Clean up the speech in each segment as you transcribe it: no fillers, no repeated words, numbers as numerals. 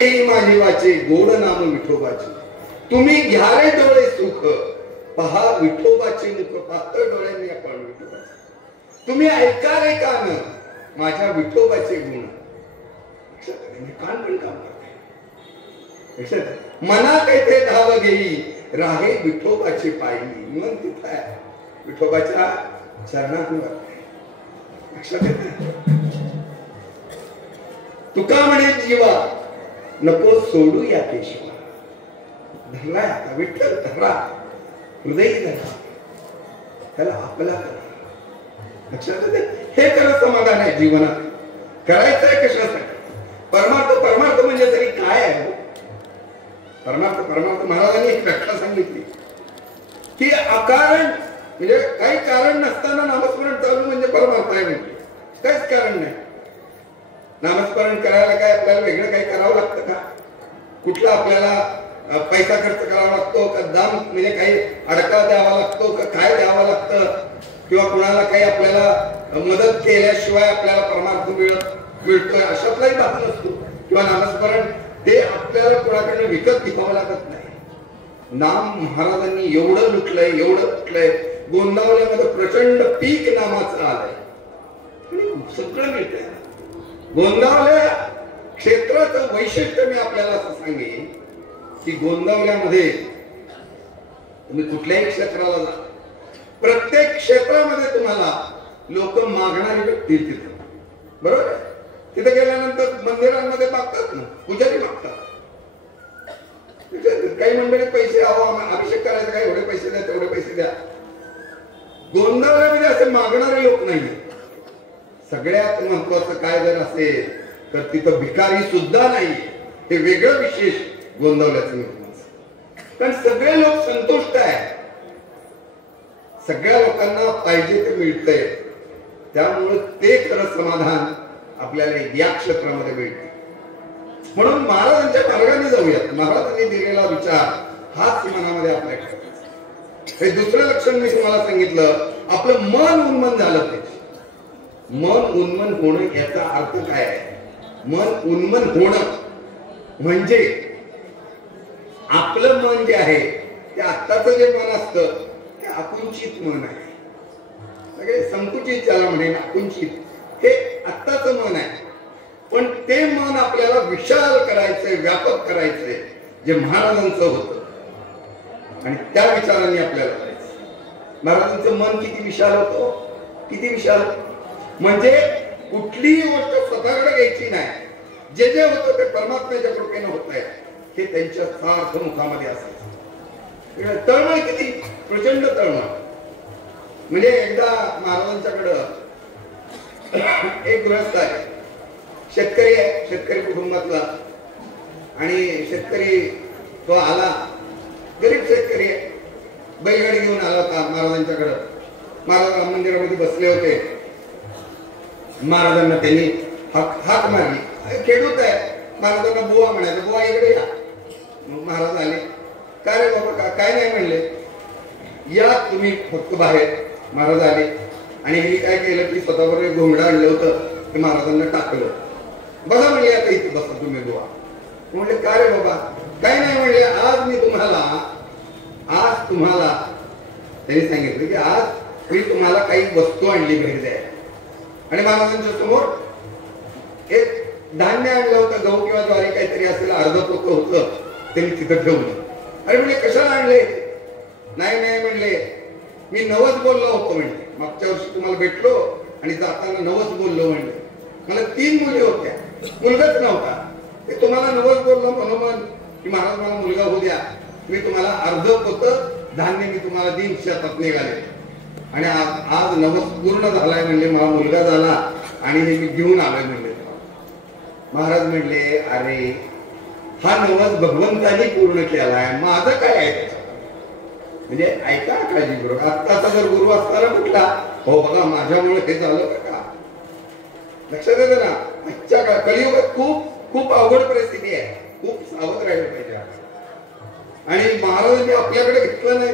माझी वाचे गोड नाम विठोबाचे, तुम्ही घ्या रे डोळे सुख, पहा विठोबाचे मुख, पातळ डोळ्यांनी आपण विठोबाचे, तुम्ही ऐका रे कान माझ्या विठोबाचे गुण. कान पण काम करते, मनात येथे धाव घेई राहे विठोबाचे पायी. मन तिथं आहे, विठोबाच्या चरणात लक्षात येते. तुका म्हणे जीवा नको सोडू या केशवा, धरलाय आता विठ्ठल धरा, हृदय धरा, त्याला आपला करा. लक्षात येते. हे खरं समाधान आहे जीवनात. करायचंय कशासाठी? परमार्थ. परमार्थ म्हणजे तरी काय आहे? परमार्थ महाराजांनी एक व्याख्या सांगितली की अकारण म्हणजे काही कारण नसताना नामस्मरण चालू म्हणजे परमार्थ आहे. म्हणजे काहीच कारण नाही. नामस्मरण करायला काय आपल्याला वेगळं काही करावं लागतं का? कुठला आपल्याला पैसा खर्च करावा लागतो का? दाम म्हणजे काही अडका द्यावा लागतो का? काय द्यावं लागतं? किंवा कुणाला काही आपल्याला मदत केल्याशिवाय आपल्याला परमार्थ मिळतोय अशातलाही भाग नसतो. किंवा नामस्मरण ते आपल्याला कोणाकडनं विकत घ्यावं लागत नाही. नाम महाराजांनी एवढं लुटलंय, एवढं लुटलंय. गोंदावल्यामध्ये प्रचंड पीक नामाचं आलंय आणि सगळं मिळतंय. गोंदावल्या क्षेत्राचं वैशिष्ट्य मी आपल्याला असं सांगेन की गोंदावल्यामध्ये तुम्ही कुठल्याही क्षेत्राला जा, प्रत्येक क्षेत्रामध्ये तुम्हाला लोक मागणारी भेटतील. तिथं बरोबर आहे. तिथे गेल्यानंतर मंदिरांमध्ये मागतात ना, पुजारी मागतात. काही मंडळी पैसे अभिषेक करायचे, काय एवढे पैसे द्या तेवढे पैसे द्या. गोंदावल्यामध्ये असे मागणारे लोक नाही. सगळ्यात महत्वाचं काय जर असेल तर तिथं भिकारी सुद्धा नाही. हे वेगळं विशेष गोंदावल्याचं महत्वाचं. कारण सगळे लोक संतुष्ट आहे, सगळ्या लोकांना पाहिजे ते मिळतंय. त्यामुळे ते खरं समाधान आपल्याला या क्षेत्रामध्ये मिळते. म्हणून महाराजांच्या मार्गाने जाऊयात. महाराजांनी दिलेला विचार हाच मनामध्ये आपल्या ठेवायचा. हे दुसरं लक्षण मी तुम्हाला सांगितलं, आपलं मन उन्मन झालं पाहिजे. मन उन्मन होणं याचा अर्थ काय आहे? मन उन्मन होणं म्हणजे आपलं मन जे आहे ते आत्ताचं जे मन असतं ते आकुंचित मन आहे. सगळे संकुचित ज्याला म्हणेन, आकुंचित हे आत्ताचं मन आहे. पण ते मन आपल्याला विशाल करायचंय, व्यापक करायचंय, जे महाराजांचं होतं. आणि त्या विचारांनी आपल्याला करायचं. महाराजांचं मन किती विशाल होतं, किती विशाल. म्हणजे कुठलीही गोष्ट स्वतःकडे घ्यायची नाही. जे जे होतं ते परमात्म्याच्या कृपेनं होत आहे हे त्यांच्या सार्थ मुखामध्ये असायचं. तळमळ किती प्रचंड तळमळ. म्हणजे एकदा महाराजांच्याकडं एक गृहस्थ आहे, शेतकरी आहे, शेतकरी कुटुंबातला. आणि शेतकरी तो आला, गरीब शेतकरी आहे, बैलगाडी घेऊन आला होता महाराजांच्याकडं. महाराज मंदिरामध्ये बसले होते. महाराजांना त्यांनी हाक मारली. खेडूत आहे, महाराजांना बुवा म्हणायचं, बुवा इकडे या. मग महाराज आले. काय रे बाबा, काय नाही म्हणले, या तुम्ही फक्त बाहेर. महाराज आले आणि मी काय केलं की स्वतःबरोबर घोंगडं आणलं होतं ते महाराजांना टाकलं. बघा म्हणले, आता इथे बसा तुम्ही बुवा. म्हणले काय रे बाबा, काय नाही म्हणले, आज तुम्हाला त्यांनी सांगितलं की आज मी तुम्हाला काही वस्तू आणली भेट द्यायला. आणि महाराजांच्या समोर एक धान्य आणलं होतं, गहू किंवा ज्वारी काहीतरी असेल, अर्ध पोत होतं, त्यांनी तिथं ठेवलं. अरे म्हणले कशाला आणले? नाही म्हणले, मी नवस बोललो होतो म्हणले, मागच्या वर्षी तुम्हाला भेटलो आणि जाताना नवस बोललो म्हणले. मला 3 मुली होत्या, मुलगाच नव्हता. ते तुम्हाला नवस बोललो म्हणून की महाराज मला मुलगा होऊ द्या, मी तुम्हाला अर्ध पोत धान्य मी तुम्हाला 3 शेतात निघाले. आणि आज नवस पूर्ण झालाय म्हणले, मला मुलगा झाला आणि हे मी घेऊन आलोय म्हणले. महाराज म्हणले, अरे हा नवस भगवंतानी पूर्ण केलाय, माझं काय आहे? म्हणजे ऐका काळजीपूर्वक. आत्ताचा जर गुरु असताना कुठला, हो बघा माझ्यामुळे हे झालं का? लक्षात येतं ना. आजच्या कलियुगात खूप अवघड परिस्थिती आहे. खूप सावध राहिलं पाहिजे. आणि महाराजांनी आपल्याकडे घेतला नाही.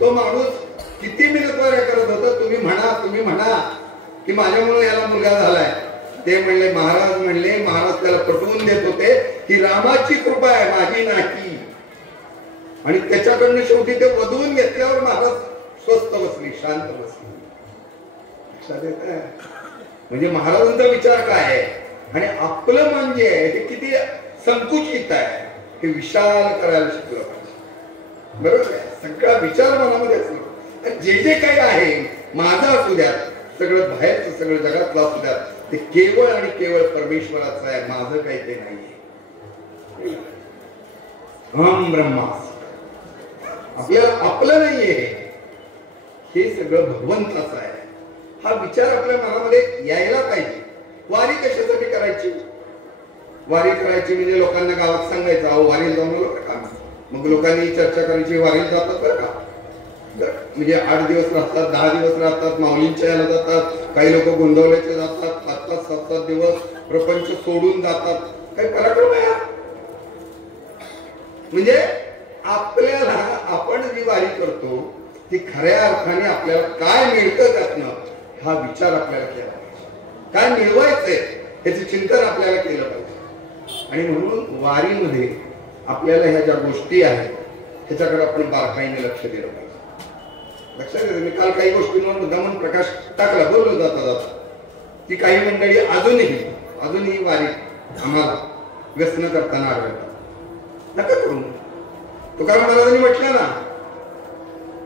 तो माणूस किती मिनिटवाऱ्या करत होता. तुम्ही म्हणा की माझ्यामुळे याला मुलगा झालाय. ते म्हणले, महाराज त्याला पटवून देत होते ही रामाची कृपा आहे, माझी नाही. आणि त्याच्याकडनं शेवटी ते वधवून घेतल्यावर महाराज स्वस्थ बसली, शांत बसली. लक्षात येत आहे? म्हणजे महाराजांचा विचार काय आहे आणि आपलं मन जे आहे ते किती संकुचित आहे हे विशाल करायला शिकलं पाहिजे. बरोबर आहे? सगळा विचार मनामध्ये असलो, जे जे काही आहे माझं असू द्या, सगळं बाहेरचं सगळं जगातलं असू द्या, ते केवळ आणि केवळ परमेश्वराचं आहे, माझं काही ते नाहीये. हम ब्रह्मास्मि. आपल्याला आपलं नाहीये, हे सगळं भगवंताचं आहे. हा विचार आपल्या मनामध्ये यायला पाहिजे. वारी कशासाठी करायची? वारी करायची म्हणजे लोकांना गावात सांगायचं, अहो वारीला जाऊन आलो का? मग लोकांनी चर्चा करायची, वारीला जातात बरं का. म्हणजे 8 दिवस राहतात, 10 दिवस राहतात, माऊलींच्या याला जातात, काही लोक गोंदवल्याचे जातात, 5-5, 7-7 दिवस प्रपंच सोडून जातात. काही पराक्रम आहे? म्हणजे आपल्याला, आपण जी वारी करतो ती खऱ्या अर्थाने आपल्याला काय मिळतं त्यातनं हा विचार आपल्याला केला पाहिजे. काय मिळवायचंय याचं चिंतन आपल्याला केलं पाहिजे. आणि म्हणून वारीमध्ये आपल्याला ह्या ज्या गोष्टी आहेत त्याच्याकडे आपण बारकाईने लक्ष दिलं पाहिजे. लक्षात येतं? मी काल काही गोष्टींवर मुद्दामून प्रकाश टाकला, बोललो जाता जाता ती काही मंडळी अजूनही वारी आम्हाला व्यसन करताना आढळतात. नका करू. तुकाराम महाराजांनी म्हटलं ना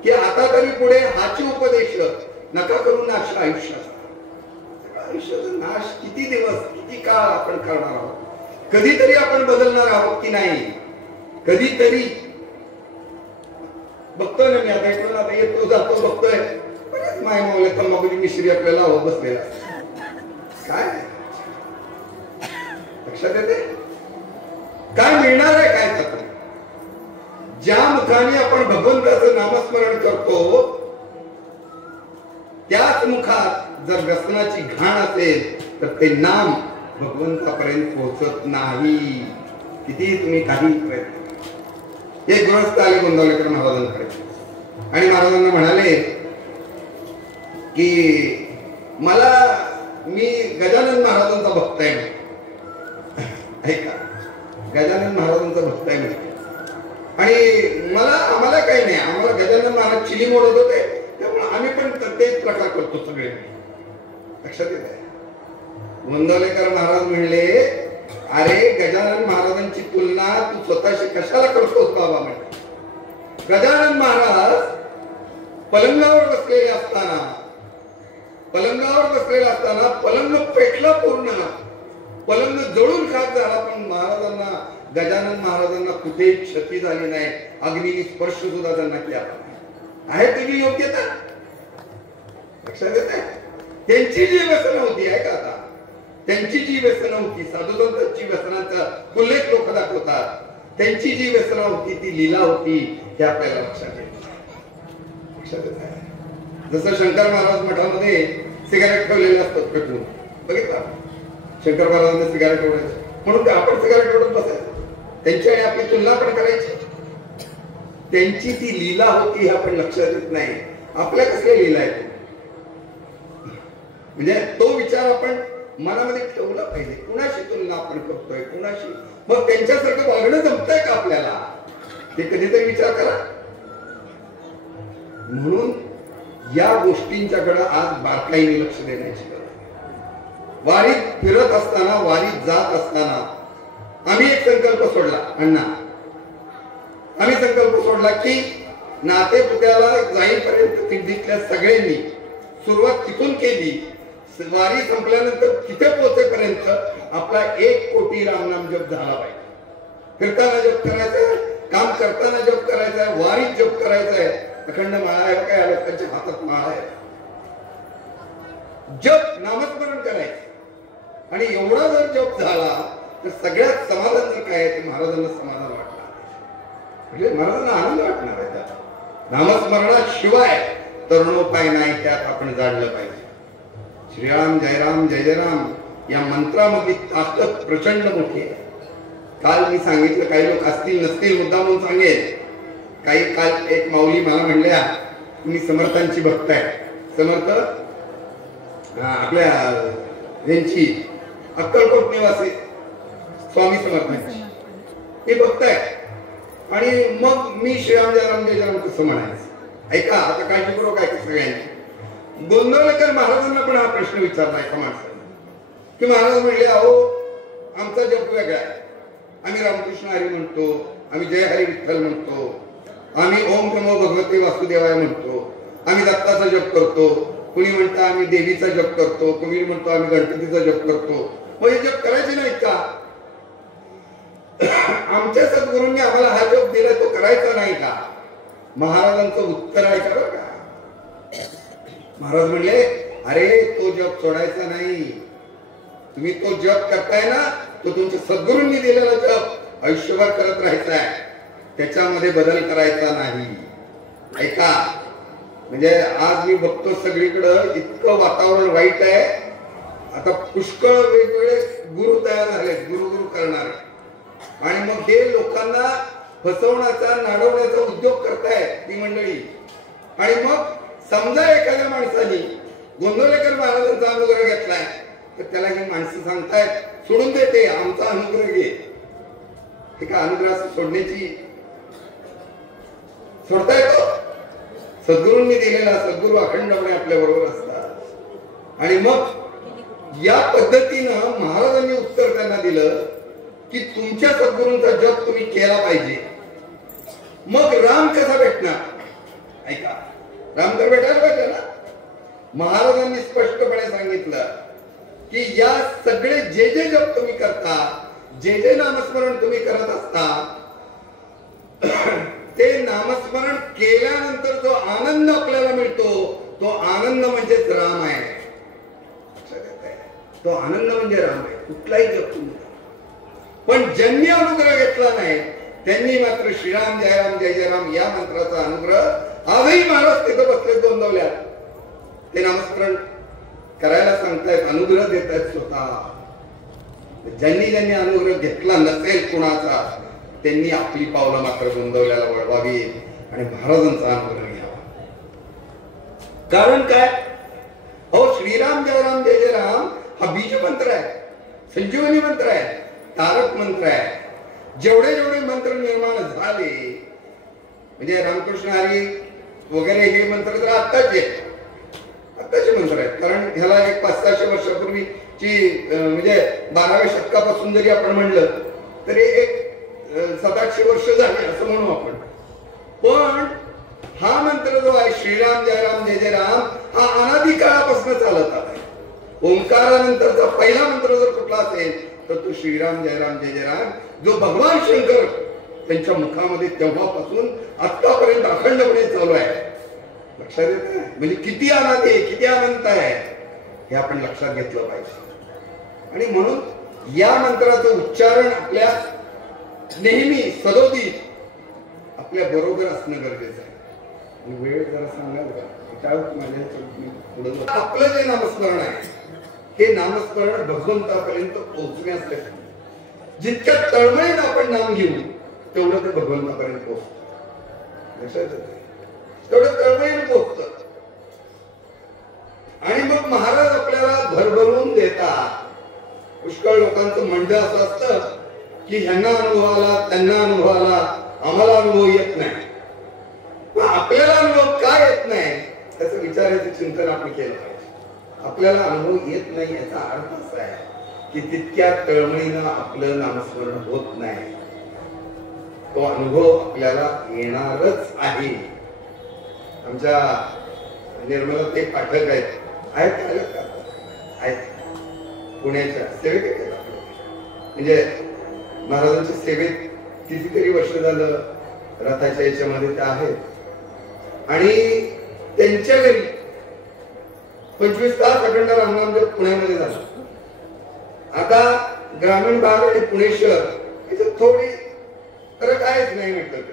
की आता तरी पुढे हाची उपदेश नका करू नाश आयुष्याचा. आयुष्याचा नाश किती दिवस, किती काळ आपण करणार आहोत? कधीतरी आपण बदलणार आहोत की नाही? कधीतरी बघतोय ना मी, आता इकडून आता येतो जातो बघतोय, बरेच माय मावले तंबाखूची मिश्री आपल्याला हवं बसलेला. काय लक्षात येते? काय मिळणार आहे काय त्यातून? ज्या मुखाने आपण भगवंताचं नामस्मरण करतो त्याच मुखात जर व्यसनाची घाण असेल तर ते नाम भगवंतापर्यंत पोहोचत नाही. किती तुम्ही काही प्रयत्न. एक गृहस्थ आले गोंदवलेकर महाराजांकडे आणि महाराजांना म्हणाले की मी गजानन महाराजांचा भक्त आहे. ऐका, गजानन महाराजांचा भक्त आहे म्हणजे, आणि आम्हाला काही नाही, आम्हाला गजानन महाराज चिली मोडत होते त्यामुळे आम्ही पण तेच प्रकार करतो सगळे. लक्षात येत आहे? गोंदवलेकर महाराज म्हणले, अरे गजानन महाराजांची तुलना तू स्वतःशी कशाला करतोस बाबा? म्हणजे गजानन महाराज पलंगावर बसलेले असताना पलंग पेटला पूर्ण, पलंग जळून खाक झाला, पण गजानन महाराजांना कुठेही क्षती झाली नाही, अग्नी स्पर्श सुद्धा त्यांना केला आहे. तुझी योग्यता. लक्षात येत आहे? त्यांची जी व्यसनं होती आहे का, आता त्यांची जी व्यसनं होती, साधुसंतांची व्यसनांचा उल्लेख लोक दाखवतात, त्यांची जी व्यसनं होती ती लीला होती, हे आपल्याला लक्षात येत. लक्षात येत आहे? जसं शंकर महाराज मठामध्ये सिगारेट ठेवलेले असतात पेटवून, बघितलं? शंकर महाराजांना सिगारेट ठेवायचं म्हणून आपण सिगारेट ठेवत बसायचं, त्यांची आणि आपली तुलना पण करायची. त्यांची ती लीला होती हे आपण लक्षात येत नाही. आपल्या कसल्या लीला आहे? म्हणजे तो विचार आपण मनामध्ये ठेवला पाहिजे. कुणाशी तुलना आपण करतोय, कुणाशी? मग त्यांच्यासारखं वागणं जमतंय का आपल्याला? ते कधीतरी विचार करा. म्हणून या गोष्टींच्याकडे आज बारकाईने लक्ष देण्याची गरज आहे. वारीत फिरत असताना, वारीत जात असताना आम्ही एक संकल्प सोडला. आम्ही संकल्प सोडला की नातेपुत्याला जाईपर्यंत दिंडीतल्या सगळ्यांनी सुरुवात तिथून केली. वारी संपल्यानंतर तिथे पोहोचेपर्यंत आपला 1 कोटी रामनाम जप झाला पाहिजे. फिरताना जप करायचा, काम करताना जप करायचा, वारीत जप करायचा आहे. अखंड माळा आहे काय, लोकांच्या हातात माळा आहे. जप नामस्मरण करायचं. आणि एवढा जर जप झाला तर सगळ्यात समाधान जर काय ते महाराजांना समाधान वाटणार, म्हणजे महाराजांना आनंद वाटणार आहे. त्या नामस्मरणाशिवाय तरुणोपाय नाही, त्यात आपण जाणलं पाहिजे. श्रीराम जयराम जय जयराम या मंत्रामध्ये ताकद प्रचंड मोठी आहे. काल मी सांगितलं, काही लोक असतील नसतील मुद्दा म्हणून सांगेल. काही काल एक माऊली मला म्हणल्या, तुम्ही समर्थांची भक्त आहे. समर्थ आपल्या यांची अक्कलकोट निवासी स्वामी समर्थांची हे बघताय. आणि मग मी श्रीराम जयराम जय जयराम कसं म्हणायचं? ऐका आता काळजीपूर्वक ऐका सगळ्यांनी. गोंदवलेकर महाराजांना पण हा प्रश्न विचारला एका माणसाने की महाराज म्हणले, अहो आमचा जप वेगळा आहे. आम्ही रामकृष्ण हरी म्हणतो, आम्ही जय हरी विठ्ठल म्हणतो, आम्ही ओम नमो भगवते वासुदेवाय म्हणतो, आम्ही दत्ताचा जप करतो, कुणी म्हणतं आम्ही देवीचा जप करतो, कुणी म्हणतो आम्ही गणपतीचा जप करतो. मग हे जप करायचे नाहीत का? आमच्या सद्गुरूंनी आम्हाला हा जप दिला तो करायचा नाही का? महाराजांचं उत्तर आहे का? बघा महाराज म्हणले, अरे तो जप सोडायचा नाही. तुम्ही तो जप करताय ना, तो तुमच्या सद्गुरूंनी दिलेला जप आयुष्यभर करत राहायचा आहे, त्याच्यामध्ये बदल करायचा नाही. ऐका, म्हणजे आज मी बघतो सगळीकडं इतकं वातावरण वाईट आहे. आता पुष्कळ वेगवेगळे गुरु तयार झाले, गुरु करणारे, आणि मग हे लोकांना फसवण्याचा नाडवण्याचा उद्योग करतायत ती मंडळी. आणि मग समजा एखाद्या माणसाने गोंदवलेकर महाराजांचा अनुग्रह घेतलाय, तर त्याला ही माणसं सांगतायत सोडून देते, आमचा अनुग्रह घे. हे का अनुग्रह सोडण्याची सोडता येतो? सद्गुरूंनी दिलेला सद्गुरू अखंडपणे आपल्या बरोबर असतात. आणि मग या पद्धतीनं महाराजांनी उत्तर त्यांना दिलं की तुमच्या सद्गुरूंचा जप तुम्ही केला पाहिजे. मग राम कसा भेटणार? ऐका, राम तर भेटायला पाहिजे ना. महाराजांनी स्पष्टपणे सांगितलं की या सगळे जे जे जप तुम्ही करता, जे जे नामस्मरण तुम्ही करत असता, ते नामस्मरण केल्यानंतर जो आनंद आपल्याला मिळतो, तो आनंद म्हणजेच राम आहे. तो आनंद म्हणजे राम आहे. कुठलाही जप तुम्ही, पण ज्यांनी अनुग्रह घेतला नाही त्यांनी मात्र श्रीराम जयराम जय जयराम या मंत्राचा अनुग्रह आजही महाराज तिथं बसले गोंदवल्यात, ते नामस्मरण करायला सांगतायत, अनुग्रह देत आहेत स्वतः. ज्यांनी ज्यांनी अनुग्रह घेतला नसेल कुणाचा, त्यांनी आपली पावलं मात्र गोंदवल्याला वळवावी आणि महाराजांचा अनुग्रह घ्यावा. कारण काय? हो, श्रीराम जयराम जय जयराम हा बीज मंत्र आहे, संजीवनी मंत्र आहे, तारक मंत्र आहे. जेवढे जेवढे मंत्र निर्माण झाले, म्हणजे रामकृष्ण हरी वगैरे हे मंत्र तर आत्ताचे मंत्र आहेत. कारण ह्याला एक 500-600 वर्षापूर्वीची, म्हणजे 12व्या शतकापासून जरी आपण म्हणलं तरी एक 700-800 वर्ष झाली असं म्हणू आपण. पण हा मंत्र जो आहे श्रीराम जयराम जय जयराम, हा अनादी काळापासून चालत आलाय. ओंकारानंतरचा पहिला मंत्र जर कुठला असेल तर तो श्रीराम जयराम जय जयराम, जो भगवान शंकर त्यांच्या मुखामध्ये तेव्हापासून आतापर्यंत अखंडपणे चालू आहे. लक्षात येत? म्हणजे किती अनादी आहे, किती अनंत आहे हे आपण लक्षात घेतलं पाहिजे. आणि म्हणून या मंत्राचं उच्चारण आपल्या नेहमी सदोदित आपल्या बरोबर असणं गरजेचं आहे. वेळ जरा सांगाल का? आपलं जे नामस्मरण आहे हे नामस्मरण भगवंतापर्यंत पोहोचण्यासाठी जितक्या तळमळीनं आपण नाम घेऊ तेवढं ते भगवंतापर्यंत पोहोचत, तेवढं तळमळीनं पोहोचत. आणि मग महाराज आपल्याला भरभरून देतात. पुष्कळ लोकांचं म्हणणं असं असतं की ह्यांना अनुभव आला, त्यांना अनुभव आला, आम्हाला अनुभव येत नाही. आपल्याला अनुभव का येत नाही त्याचं विचारायचं चिंतन आपण केलं पाहिजे. आपल्याला अनुभव येत नाही याचा अर्थ असा आहे की तितक्या तळमळीनं आपलं नामस्मरण होत नाही. तो अनुभव आपल्याला येणारच आहे. आमच्या निर्मला ते पाठक आहेत पुण्याच्या सेवेत, म्हणजे महाराजांच्या सेवेत कितीतरी वर्ष झालं रथाच्या याच्यामध्ये त्या आहेत. आणि त्यांच्या घरी 25 तास अखंड रामनाम पुण्यामध्ये झाला. आता ग्रामीण भाग आणि पुणे शहर याच्यात थोडी फरक आहेच नाही म्हटलं तर.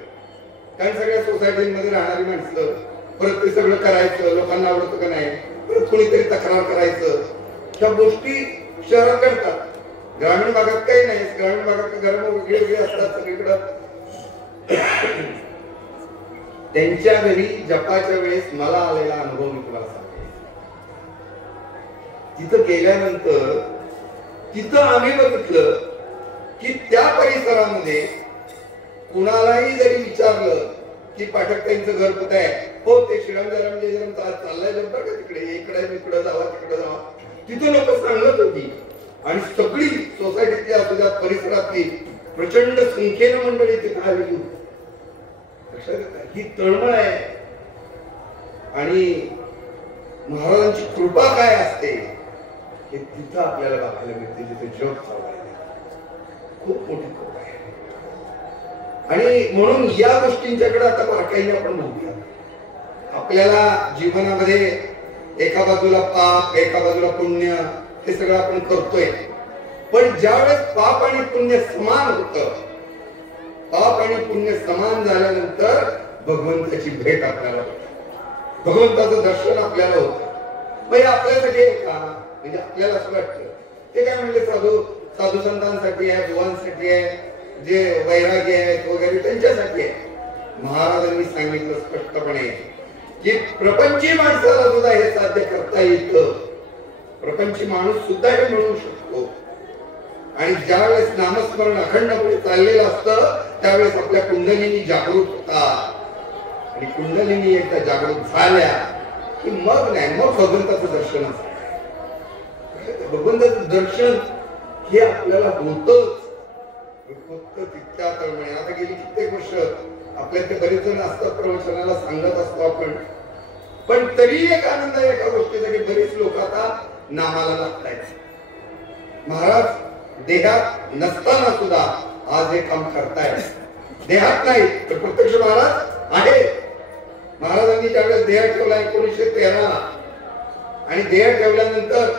कारण सगळ्या सोसायटीमध्ये राहणारी माणसं, परत ते सगळं करायचं, लोकांना आवडतं का नाही, परत कुणीतरी तक्रार करायचं, ह्या गोष्टी शहरात घडतात. ग्रामीण भागात काही नाही. ग्रामीण भागात घरं वेगळी वेगळी असतात सगळीकडं. त्यांच्या घरी जपाच्या वेळेस मला आलेला अनुभव मी तुम्हाला सांगते. तिथं गेल्यानंतर तिथं आम्ही बघितलं की त्या परिसरामध्ये कुणालाही जरी विचारलं की पाठकताईंचं घर कुठे आहे, हो ते श्रीराम जयराम जय जयराम चाललाय बरं का तिकडे, इकडे जावा तिकडे जावा, तिथं लोक सांगत होती. आणि सगळी सोसायटीतली असू द्या परिसरातली प्रचंड संख्येनं मंडळी तिथे आलेली होती. ही तळमळ आहे. आणि महाराजांची कृपा काय असते हे तिथं आपल्याला बघायला मिळते, जिथे जग चालू आहे. खूप मोठी कृपा आहे. आणि म्हणून या गोष्टींच्याकडे आता बारकाईने आपण बघूया. आपल्याला जीवनामध्ये एका बाजूला पाप एका बाजूला पुण्य हे सगळं आपण करतोय. पण ज्यावेळेस पाप आणि पुण्य समान होत, पाप आणि पुण्य समान झाल्यानंतर भगवंताची भेट आपल्याला होते, भगवंताचं दर्शन आपल्याला होतं. म्हणजे आपल्यासाठी आहे का, म्हणजे आपल्याला असं वाटतं ते काय म्हणजे साधू संतांसाठी आहे, बुवांसाठी आहे, जे वैरागी आहेत वगैरे त्यांच्यासाठी आहे. महाराजांनी सांगितलं स्पष्टपणे की प्रपंची माणसाला सुद्धा हे साध्य करता येतं, प्रपंची माणूस सुद्धा हे मिळू शकतो. आणि ज्यावेळेस नामस्मरण अखंडपणे चाललेलं असतं त्यावेळेस आपल्या कुंडलिनी जागृत होतात. आणि कुंडलिनी एकदा जागृत झाल्या की मग नाही, मग भगवंताचं दर्शन असतं. भगवंताचं दर्शन हे आपल्याला होतच फक्त तितक्या तळमळीने. आता गेली कित्येक वर्ष आपल्या ते बरेच जण असतात प्रवचनाला सांगत असतो आपण, पण तरी एक आनंद आहे एका गोष्टीसाठी, बरीच लोक आता नामाला लागतायत. महाराज देहात नसताना सुद्धा आज हे काम करतायत. देहात नाही तर प्रत्यक्ष महाराज आहे. महाराजांनी ज्यावेळेस देह ठेवला 1913 आणि देह ठेवल्यानंतर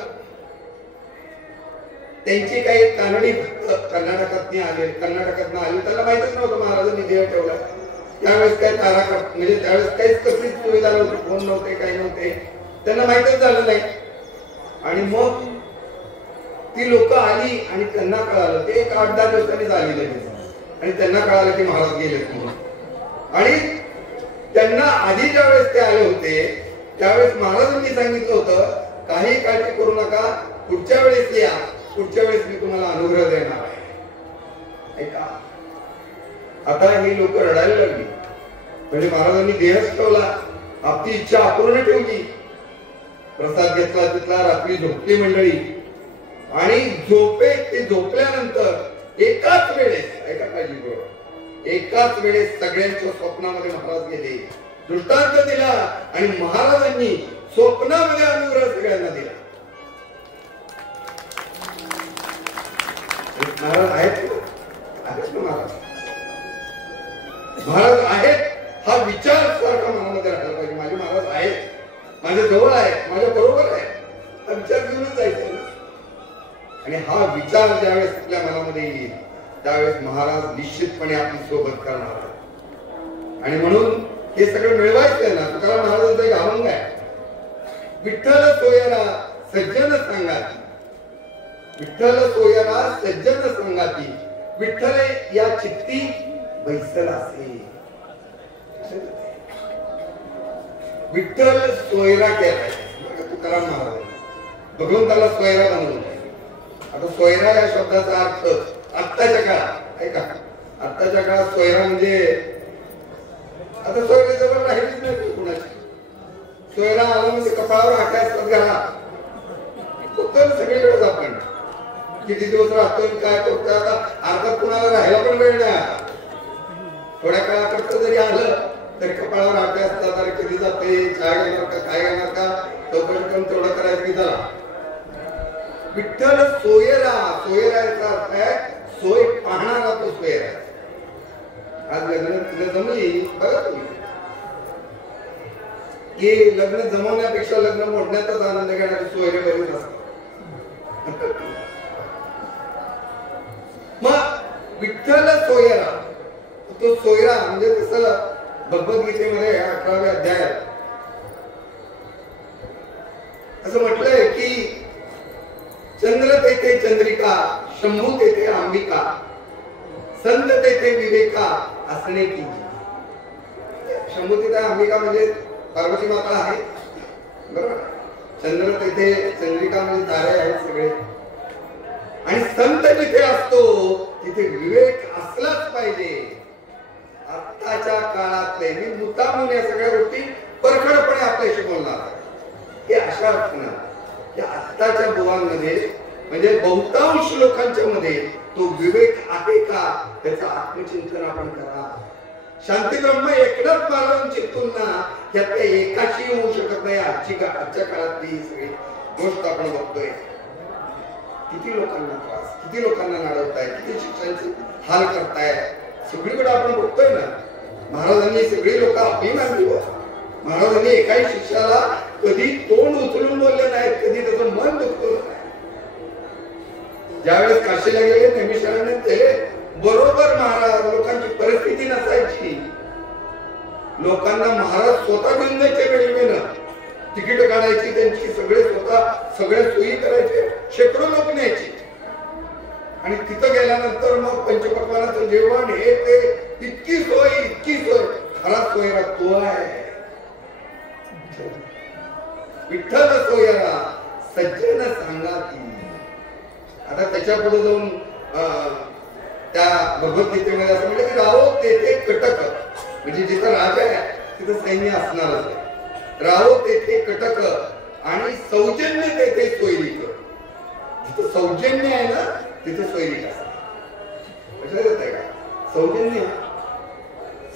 त्यांची काही कानडी कर्नाटकातनी आले, त्यांना माहितच नव्हतं महाराजांनी देह ठेवला. त्यावेळेस काय तारा म्हणजे त्यावेळेस काहीच कसलीच सुविधा नव्हती, फोन नव्हते, काही नव्हते, त्यांना माहितच झालं नाही. आणि मग ती लोक आली आणि त्यांना कळालं, ते एक 8-10 दिवसांनीच आली लगेच, आणि त्यांना कळालं की महाराज गेले म्हणून. आणि त्यांना आधी ज्यावेळेस ते आले होते त्यावेळेस महाराजांनी सांगितलं होतं काही काळजी करू नका, पुढच्या वेळेस या, पुढच्या वेळेस मी तुम्हाला अनुग्रह देणार आहे. ऐका, आता ही लोक रडायला लागली. म्हणजे महाराजांनी देहच ठेवला, आपली इच्छा अपूर्ण ठेवली, प्रसाद घेतला, तिथला रात्री झोपली मंडळी. आणि ते झोपल्यानंतर एकाच वेळेस, ऐका काळजी करू, एकाच वेळेस सगळ्यांच्या स्वप्नामध्ये महाराज गेले, दृष्टांत दिला आणि महाराजांनी स्वप्नामध्ये अनुग्रह सगळ्यांना दिला. महाराज आहेत ना, महाराज आहेत हा विचार सारखा मनामध्ये राहिला पाहिजे. माझे महाराज आहेत, माझ्या जवळ आहेत, माझ्या बरोबर आहे, हा विचार घेऊनच जायचा ना. आणि हा विचार ज्यावेळेस आपल्या मनामध्ये येईल त्यावेळेस महाराज निश्चितपणे आपली सोबत करणार. आणि म्हणून हे सगळं मिळवायचं आहे ना. तुकाराम महाराजांचा एक अभंग आहे, विठ्ठल सोयरा सज्जन संगाती, विठ्ठल सोयरा सज्जन संगाती, विठ्ठल या चित्ती बैसला असे. विठ्ठल सोयरा केला तुकाराम महाराज, भगवंताला सोयरा बनवलं. आता सोयरा या शब्दाचा अर्थ आत्ताच्या काळात, ऐका, आत्ताच्या काळात सोयरा म्हणजे आता सोयरे जवळ राहिलीच नाही कुणाची. सोयरा आला म्हणजे कपाळावर आठ्या असतात घरात, सगळीकडेच आपण किती दिवस राहतोय काय करतोय. आता अर्थात कुणाला राहायला पण वेळ नाही. थोड्या काळाकरता जरी आलं तरी कपाळावर आठ्या असतात, अरे कधी जाते, चहा घेणार का, काय घेणार का, तोपर्यंत तेवढं करायचं की चला. विठ्ठल सोयरा, सोयरा याचा अर्थ आहे सोय पाहणारा तो सोयरा. आज लग्न तुला जमली बघा तुम्ही, की लग्न जमवण्यापेक्षा लग्न मोडण्याचाच आनंद घेणारे सोयरे बरेच असतात. मग विठ्ठल सोयरा, तो सोयरा म्हणजे कसं भगवद्गीतेमध्ये 18व्या अध्यायात असं म्हटलंय की चंद्र तेथे चंद्रिका, शंभू तेथे अंबिका, संत तेथे विवेका असणे की. शंभू तेथे अंबिका म्हणजे पार्वती माता आहे, बरोबर. चंद्र तेथे चंद्रिका म्हणजे तारे आहेत सगळे. आणि संत जिथे असतो तिथे विवेक असलाच पाहिजे. आत्ताच्या काळातले मी मुद्दामून या सगळ्या गोष्टी परखडपणे आपल्याशी बोलणार आहे. हे अशा अर्थानं या आत्ताच्या बुवांमध्ये म्हणजे बहुतांश लोकांच्या मध्ये तो विवेक आहे का त्याचं आत्मचिंतन आपण करा. शांती ब्रह्म एकनाथ महाराजांची तुलना यातल्या एकाशी होऊ शकत नाही. आजच्या काळातली सगळी गोष्ट आपण बघतोय. किती लोकांना त्रास, किती लोकांना नाडवताय, किती शिक्षणाचे हाल करताय. सगळीकडे आपण बघतोय ना. महाराजांनी सगळी लोक आपली मानली. महाराजांनी एकाही शिष्याला कधी तोंड उचलून बोलले नाहीत, कधी त्याचं मन दुखवलं नाही. ज्यावेळेस काशीला गेले नैमिषारण्यात ते बरोबर महाराज लोकांची परिस्थिती नसायची. लोकांना महाराज स्वतः घेऊन जायचे, रेल्वेनं तिकीट काढायची त्यांची, सगळे स्वतः सगळ्या सोयी करायचे, शेकडो लोक न्यायचे. आणि तिथं गेल्यानंतर मग पंचपक्वानाचं जेवण हे ते इतकी सोय खरा सोयरा तो आहे विठ्ठल सोयरा सज्जन सांगाती. आता त्याच्या पुढे जाऊन त्या भगवद्गीतेमध्ये असं म्हणजे की राहो तेथे कटक, म्हणजे जिथं राजा आहे तिथं सैन्य असणारच आहे. राहो तेथे कटक आणि सौजन्य तेथे सोयरीक. जिथं सौजन्य आहे ना तिथं सोयरीक असते. लक्षात येत आहे का?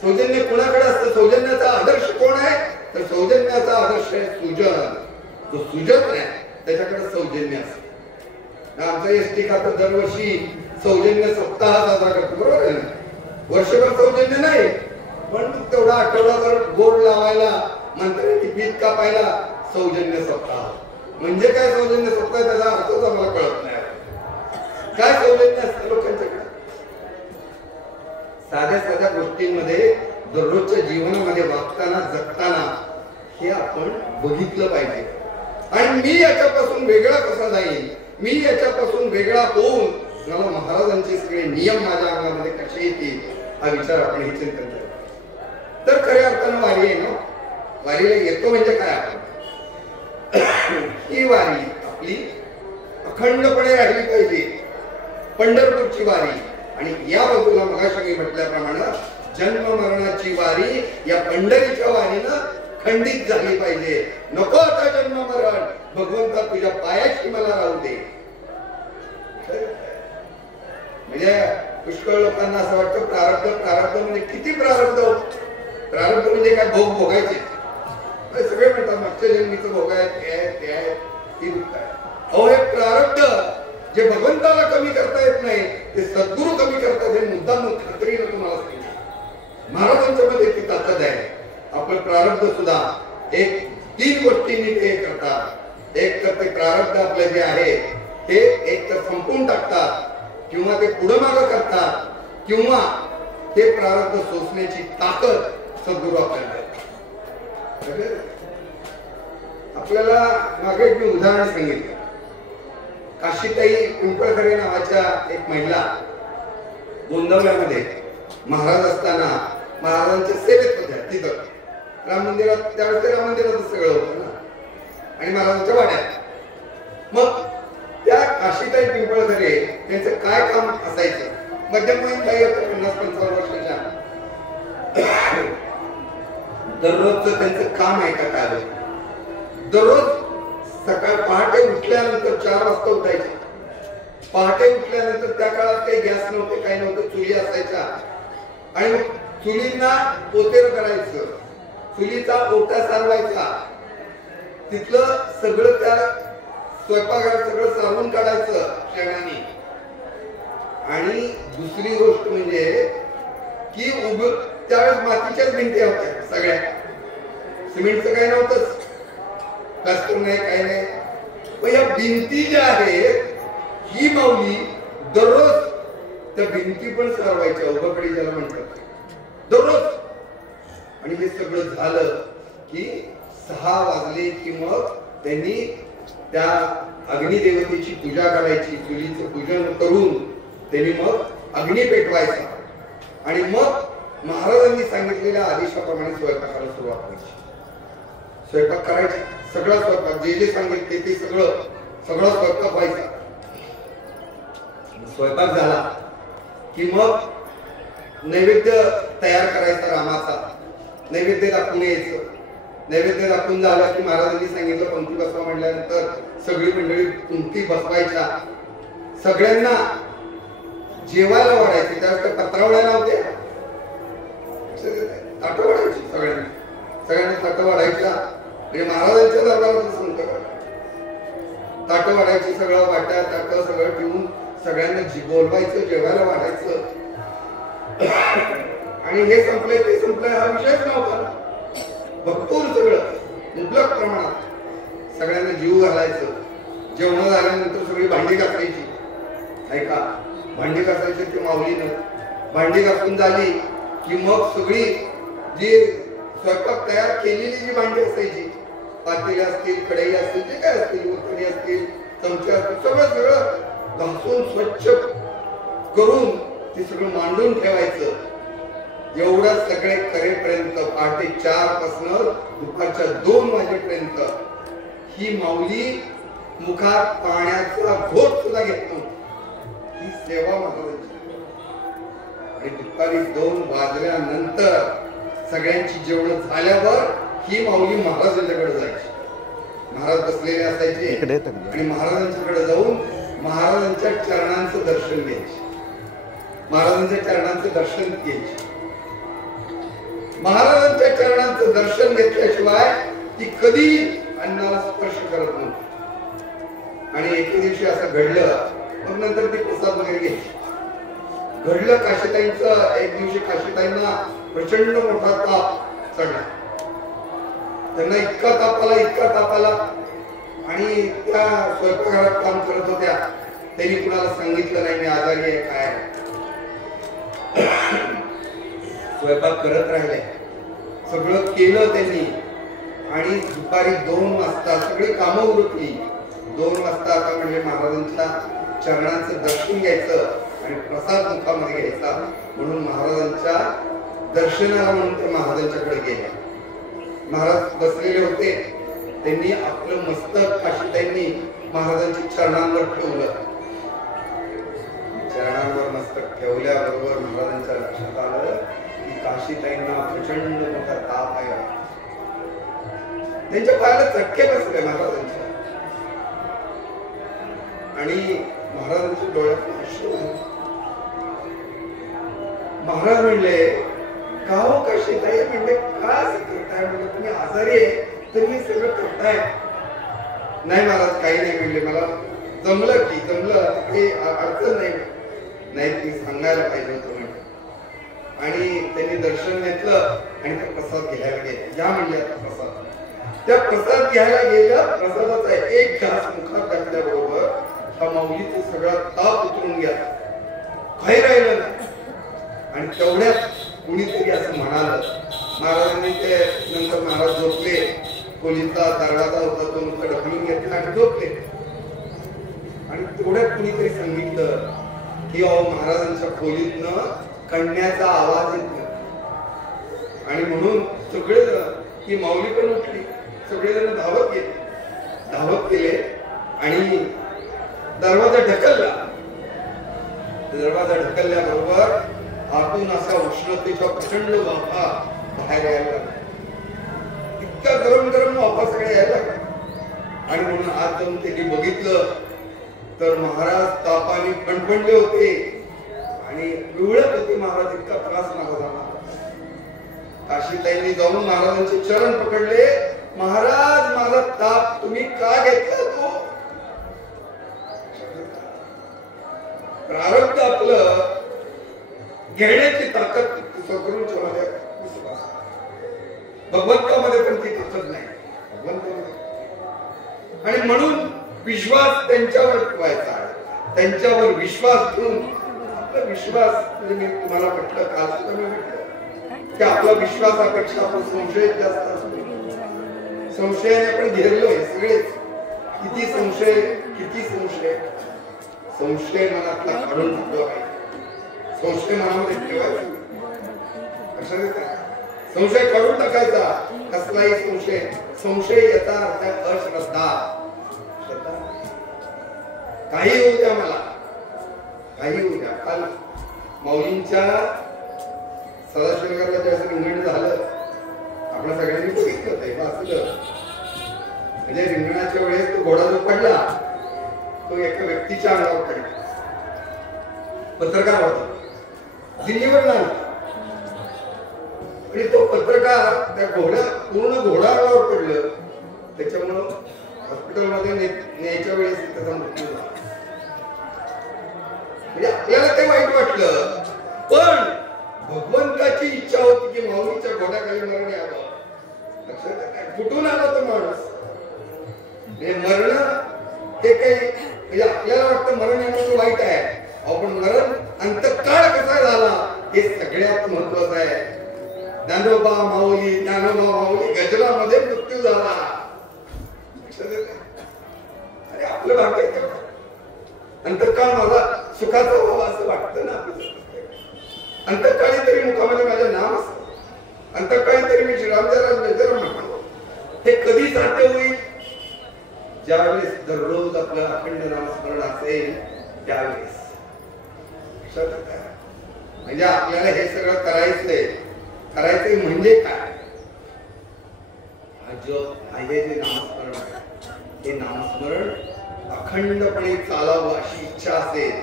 सौजन्य कुणाकडे असतं? सौजन्याचा आदर्श कोण आहे? तर सौजन्याचा आदर्श आहे सुजन. जो सुजन आहे त्याच्याकडे सौजन्य असतं. आमचा एसटी खातं दरवर्षी सौजन्य सप्ताह साजरा करतो, बरोबर आहे ना? वर्षभर सौजन्य नाही, पण तेवढा आठवडाभर बोर्ड लावायला, मंत्र्यांनी फीत कापायला सौजन्य सप्ताह. म्हणजे काय सौजन्य सप्ताह? त्याचा अर्थच आम्हाला कळत नाही. काय सौजन्य असतं लोकांच्याकडे? साध्या साध्या गोष्टींमध्ये दररोजच्या जीवनामध्ये वागताना जगताना हे आपण बघितलं पाहिजे. आणि मी याच्यापासून वेगळा कसा जाईल, मी याच्यापासून वेगळा होऊन मला महाराजांचे सगळे नियम माझ्या अंगामध्ये कसे येतील हा विचार आपण हे चिंतन करू. तर खऱ्या अर्थानं वारी आहे ना. वारीला येतो म्हणजे काय? आपण ही वारी आपली अखंडपणे राहिली पाहिजे. पंढरपूरची वारी आणि या बाजूला मगाशी मी म्हटल्याप्रमाणे जन्म मरणाची वारी या पंढरीच्या वारीनं खंडित झाली पाहिजे. नको आता जन्म मरण, भगवंता तुझ्या पायाशी मला राहू दे. म्हणजे पुष्कळ लोकांना असं वाटतं प्रारब्ध म्हणजे किती प्रारब्ध? प्रारब्ध म्हणजे काय? भोग भोगायचे. सगळे म्हणतात मागच्या जन्मीचं भोग आहे, ते आहे, ती दुःख आहे. अहो हे प्रारब्ध जे भगवंताला कमी करता येत नाही ते सद्गुरू कमी करतात. हे मुद्दाम खात्रीनं तुम्हाला सांगितलं. महाराजांच्या मध्ये ती ताकद आहे. आपलं प्रारब्ध सुद्धा एक 3 गोष्टींनी ते करतात. एक तर ते प्रारब्ध आपलं जे आहे ते एक तर संपवून टाकतात, किंवा ते पुढे मागं करतात, किंवा ते प्रारब्ध सोसण्याची ताकद सद्गुरू आपल्याला देतात. आपल्याला मागे मी उदाहरण सांगितलं. काशीताई पिंपळखरे नावाच्या एक महिला गोंदवल्यामध्ये महाराज असताना महाराजांच्या सेवेत होत्या. तिथं राम मंदिरात, त्यावेळेस ते राम मंदिरात सगळं होतं ना, आणि महाराजांच्या वाड्यात. मग त्या काशीताई पिंपळखरे त्यांचं काय काम असायचं? मध्यमवयीन काही होतं, 50-55 वर्षाच्या. दररोजचं त्यांचं काम आहे का काय? दररोज सकाळ पहाटे उठल्यानंतर 4 वाजता उठायचे. पहाटे उठल्यानंतर त्या काळात काही गॅस नव्हते, काही नव्हतं, चुली असायच्या. आणि मग चुलींना पोतेर करायचं, चुलीचा ओटा सारवायचा, तिथलं सगळं त्या स्वयंपाकघरात सगळं सारवून काढायचं शेणाने. आणि दुसरी गोष्ट म्हणजे की त्यावेळेस मातीच्याच भिंती होत्या सगळ्या, सिमेंटचं काही नव्हतंच, प्लास्टर नाही, काही नाही. पण या भिंती ज्या आहेत ही माऊली दररोज त्या भिंती पण सारवायच्या, उभकडे ज्याला म्हणतात, दररोज. आणि हे सगळं झालं की 6 वाजले की मग त्यांनी त्या अग्निदेवतेची पूजा करायची. चुलीचं पूजन करून त्यांनी मग अग्नी पेटवायचा. आणि मग महाराजांनी सांगितलेल्या आदेशाप्रमाणे स्वयंपाकाला सुरुवात करायची. स्वयंपाक करायचा, सगळा स्वयंपाक जे जे सांगितले ते सगळं स्वयंपाक व्हायचा. स्वयंपाक झाला की मग नैवेद्य तयार करायचा रामाचा, नैवेद्य दाखवून यायचं. नैवेद्य दाखवून झालं की महाराजांनी सांगितलं पंक्ती बसवा म्हटल्यानंतर सगळी मंडळी पंक्ती बसवायच्या. सगळ्यांना जेवायला वाढायचे. त्यावेळेस पत्रावळ्या नव्हत्या, ताटं वाढायची. सगळ्यांना ताटं वाढायच्या. म्हणजे महाराजांच्या दरबारात सांगतो ताटं वाढायची. सगळं वाट्या ताटं सगळं ठेवून सगळ्यांना बोलवायचं, जेवायला वाढायचं. आणि हे संपलंय ते संपलंय हा विषयच नव्हता. भरपूर सगळं मुबलक प्रमाणात सगळ्यांना जीव घालायचं. जेवण झाल्यानंतर सगळी भांडी घासायची. ऐका, भांडी घासायची ती माऊलीनं. भांडी घासून झाली की मग सगळी जी स्वयंपाक तयार केलेली जी भांडी असायची, पातेले असतील, कढई असतील, जे काय असतील, उतणी असतील, चमचे असतील, सगळं घासून स्वच्छ करून ते सगळं मांडून ठेवायचं. एवढं सगळे करेपर्यंत पहाटे 4 पासून दुपारच्या 2 वाजेपर्यंत ही माऊली मुखात पाण्याचा घोट सुद्धा घेत नव्हती. ही सेवा महाराजांची. आणि दुपारी 2 वाजल्यानंतर सगळ्यांची जेवण झाल्यावर ही माऊली महाराजांच्याकडे जायची. महाराज बसलेले असायचे आणि महाराजांच्याकडे जाऊन महाराजांच्या चरणांचं दर्शन घ्यायचे. महाराजांच्या चरणांचं दर्शन घ्यायचे. महाराजांच्या चरणांचं दर्शन घेतल्याशिवाय ती कधी अन्नाला स्पर्श करत नव्हती. आणि एके दिवशी असं घडलं, मग नंतर ती प्रसाद वगैरे घ्यायची. घडलं काशीताईंचं. एक दिवशी काशीताईंना प्रचंड मोठा ताप चढला. त्यांना इतका ताप आला आणि त्या स्वयंपाकघरात काम करत होत्या. त्यांनी कुणाला सांगितलं नाही मी आजारी आहे काय. स्वयंपाक करत राहिले. सगळं केलं त्यांनी. आणि दुपारी 2 वाजता सगळी कामं उरकली. 2 वाजता आता म्हणजे महाराजांच्या चरणांचं दर्शन घ्यायचं आणि प्रसाद मुखामध्ये घ्यायचा म्हणून महाराजांच्या दर्शनाला म्हणून ते महाराजांच्याकडे गेले. महाराज बसलेले होते. त्यांनी आपलं मस्तक काशीताईंनी महाराजांच्या चरणांवर ठेवलं. चरणांवर मस्तक ठेवल्याबरोबर महाराजांच्या लक्षात आलं की काशीताईंना प्रचंड मोठा ताप आहे. त्यांच्या पायाला चटके बसले महाराजांच्या. आणि महाराजांच्या डोळ्यात अश्रू. महाराज म्हणले का हो काशीताई, म्हणजे का असं करताय, म्हणजे तुम्ही आजारी आहे तरी हे सगळं करताय. नाही महाराज काही नाही म्हणले, मला जमलं की जमलं, काही अडचण नाही तुम्ही सांगायला पाहिजे होतं म्हणजे. आणि त्यांनी दर्शन घेतलं आणि त्या प्रसाद घ्यायला गेले. या म्हणले आता प्रसाद. त्या प्रसाद घ्यायला गेल्या. प्रसादाचा एक घास मुखात टाकल्याबरोबर हा माऊलीचा सगळा ताप उतरून गेला. काही राहिलं नाही. आणि तेवढ्यात कुणीतरी असं म्हणालं. महाराजांनी ते नंतर महाराज झोपले. खोलीचा दरवाजा होता तो नुसता ढकलून घेतला आणि झोपले. आणि तेवढ्यात कुणीतरी सांगितलं की अहो महाराजांच्या खोलीतनं कण्याचा आवाज येतो. आणि म्हणून सगळेजण, ही माऊली पण उठली, सगळेजण धावत गेले आणि दरवाजा ढकलला. दरवाजा ढकलल्याबरोबर आतून असा उष्णतेचा प्रचंड वाफा बाहेर यायला लागला. इतका गरम वाफा सगळ्या यायला लागला. आणि म्हणून आत जाऊन त्यांनी बघितलं तर महाराज तापाने फणफणले होते आणि पिवळत होते महाराज. इतका त्रास महाराजांना. काशीताईंनी जाऊन महाराजांचे चरण पकडले. महाराज माझा ताप तुम्ही का घेतला? तो प्रारब्ध आपलं घेण्याची ताकद करून भगवंतामध्ये पण ती ताकद नाही. आणि म्हणून विश्वास त्यांच्यावर ठेवायचा. त्यांच्यावर विश्वास ठेवून आपला विश्वास, म्हणजे मी तुम्हाला म्हटलं काल सुद्धा मी म्हटलं की आपला विश्वासापेक्षा आपण संशय जास्त असतो. संशयाने आपण घेरलोय सगळेच. किती संशय मनातला काढून टाकलो आहे. संशय मनामध्ये ठेवायचा. संशय काढून टाकायचा. कसलाही संशय याचा अर्थ अश्रद्धा. काही होऊ द्या मला, काही होऊ द्या. काल माऊलींच्या सदाशिवनगरला ज्यावेळेस रिंगण झालं आपण सगळ्यांनी बघितलं ते वाचलं. म्हणजे रिंगणाच्या वेळेस तो घोडा जो पडला तो एका व्यक्तीच्या अंगावर पडला. पत्रकार होता, दिल्लीवर नाही. आणि तो पत्रकार त्या पूर्ण घोडा अंगावर पडलं. त्याच्यामुळं हॉस्पिटलमध्ये न्यायच्या वेळेस त्याचा मृत्यू झाला. म्हणजे आपल्याला ते वाईट वाटलं, पण भगवंताची इच्छा होती की माऊलीच्या घोड्याखाली मरण यावं. लक्षात कुठून आला तो माणूस? मरण हे काही म्हणजे आपल्याला वाटतं मरण येणं वाईट आहे, आपण मरण अंतकाळ कसा झाला हे सगळ्यात महत्वाचं आहे. ज्ञानोबा माऊली गजरामध्ये मृत्यू झाला. अरे आपलं भाग्य अंतकाळ माझा सुखाचा व्हावा असं वाटतं ना. अंतकाळी तरी मुखामध्ये माझं नाम असतं, अंतकाळी तरी मी श्रीरामजयराम म्हणतो. हे कधी साध्य होईल? ज्यावेळेस दररोज आपलं अखंड नामस्मरण असेल त्यावेळेस. म्हणजे आपल्याला हे सगळं करायचंय म्हणजे काय? हे जे नामस्मरण आहे हे नामस्मरण अखंडपणे चालावं अशी इच्छा असेल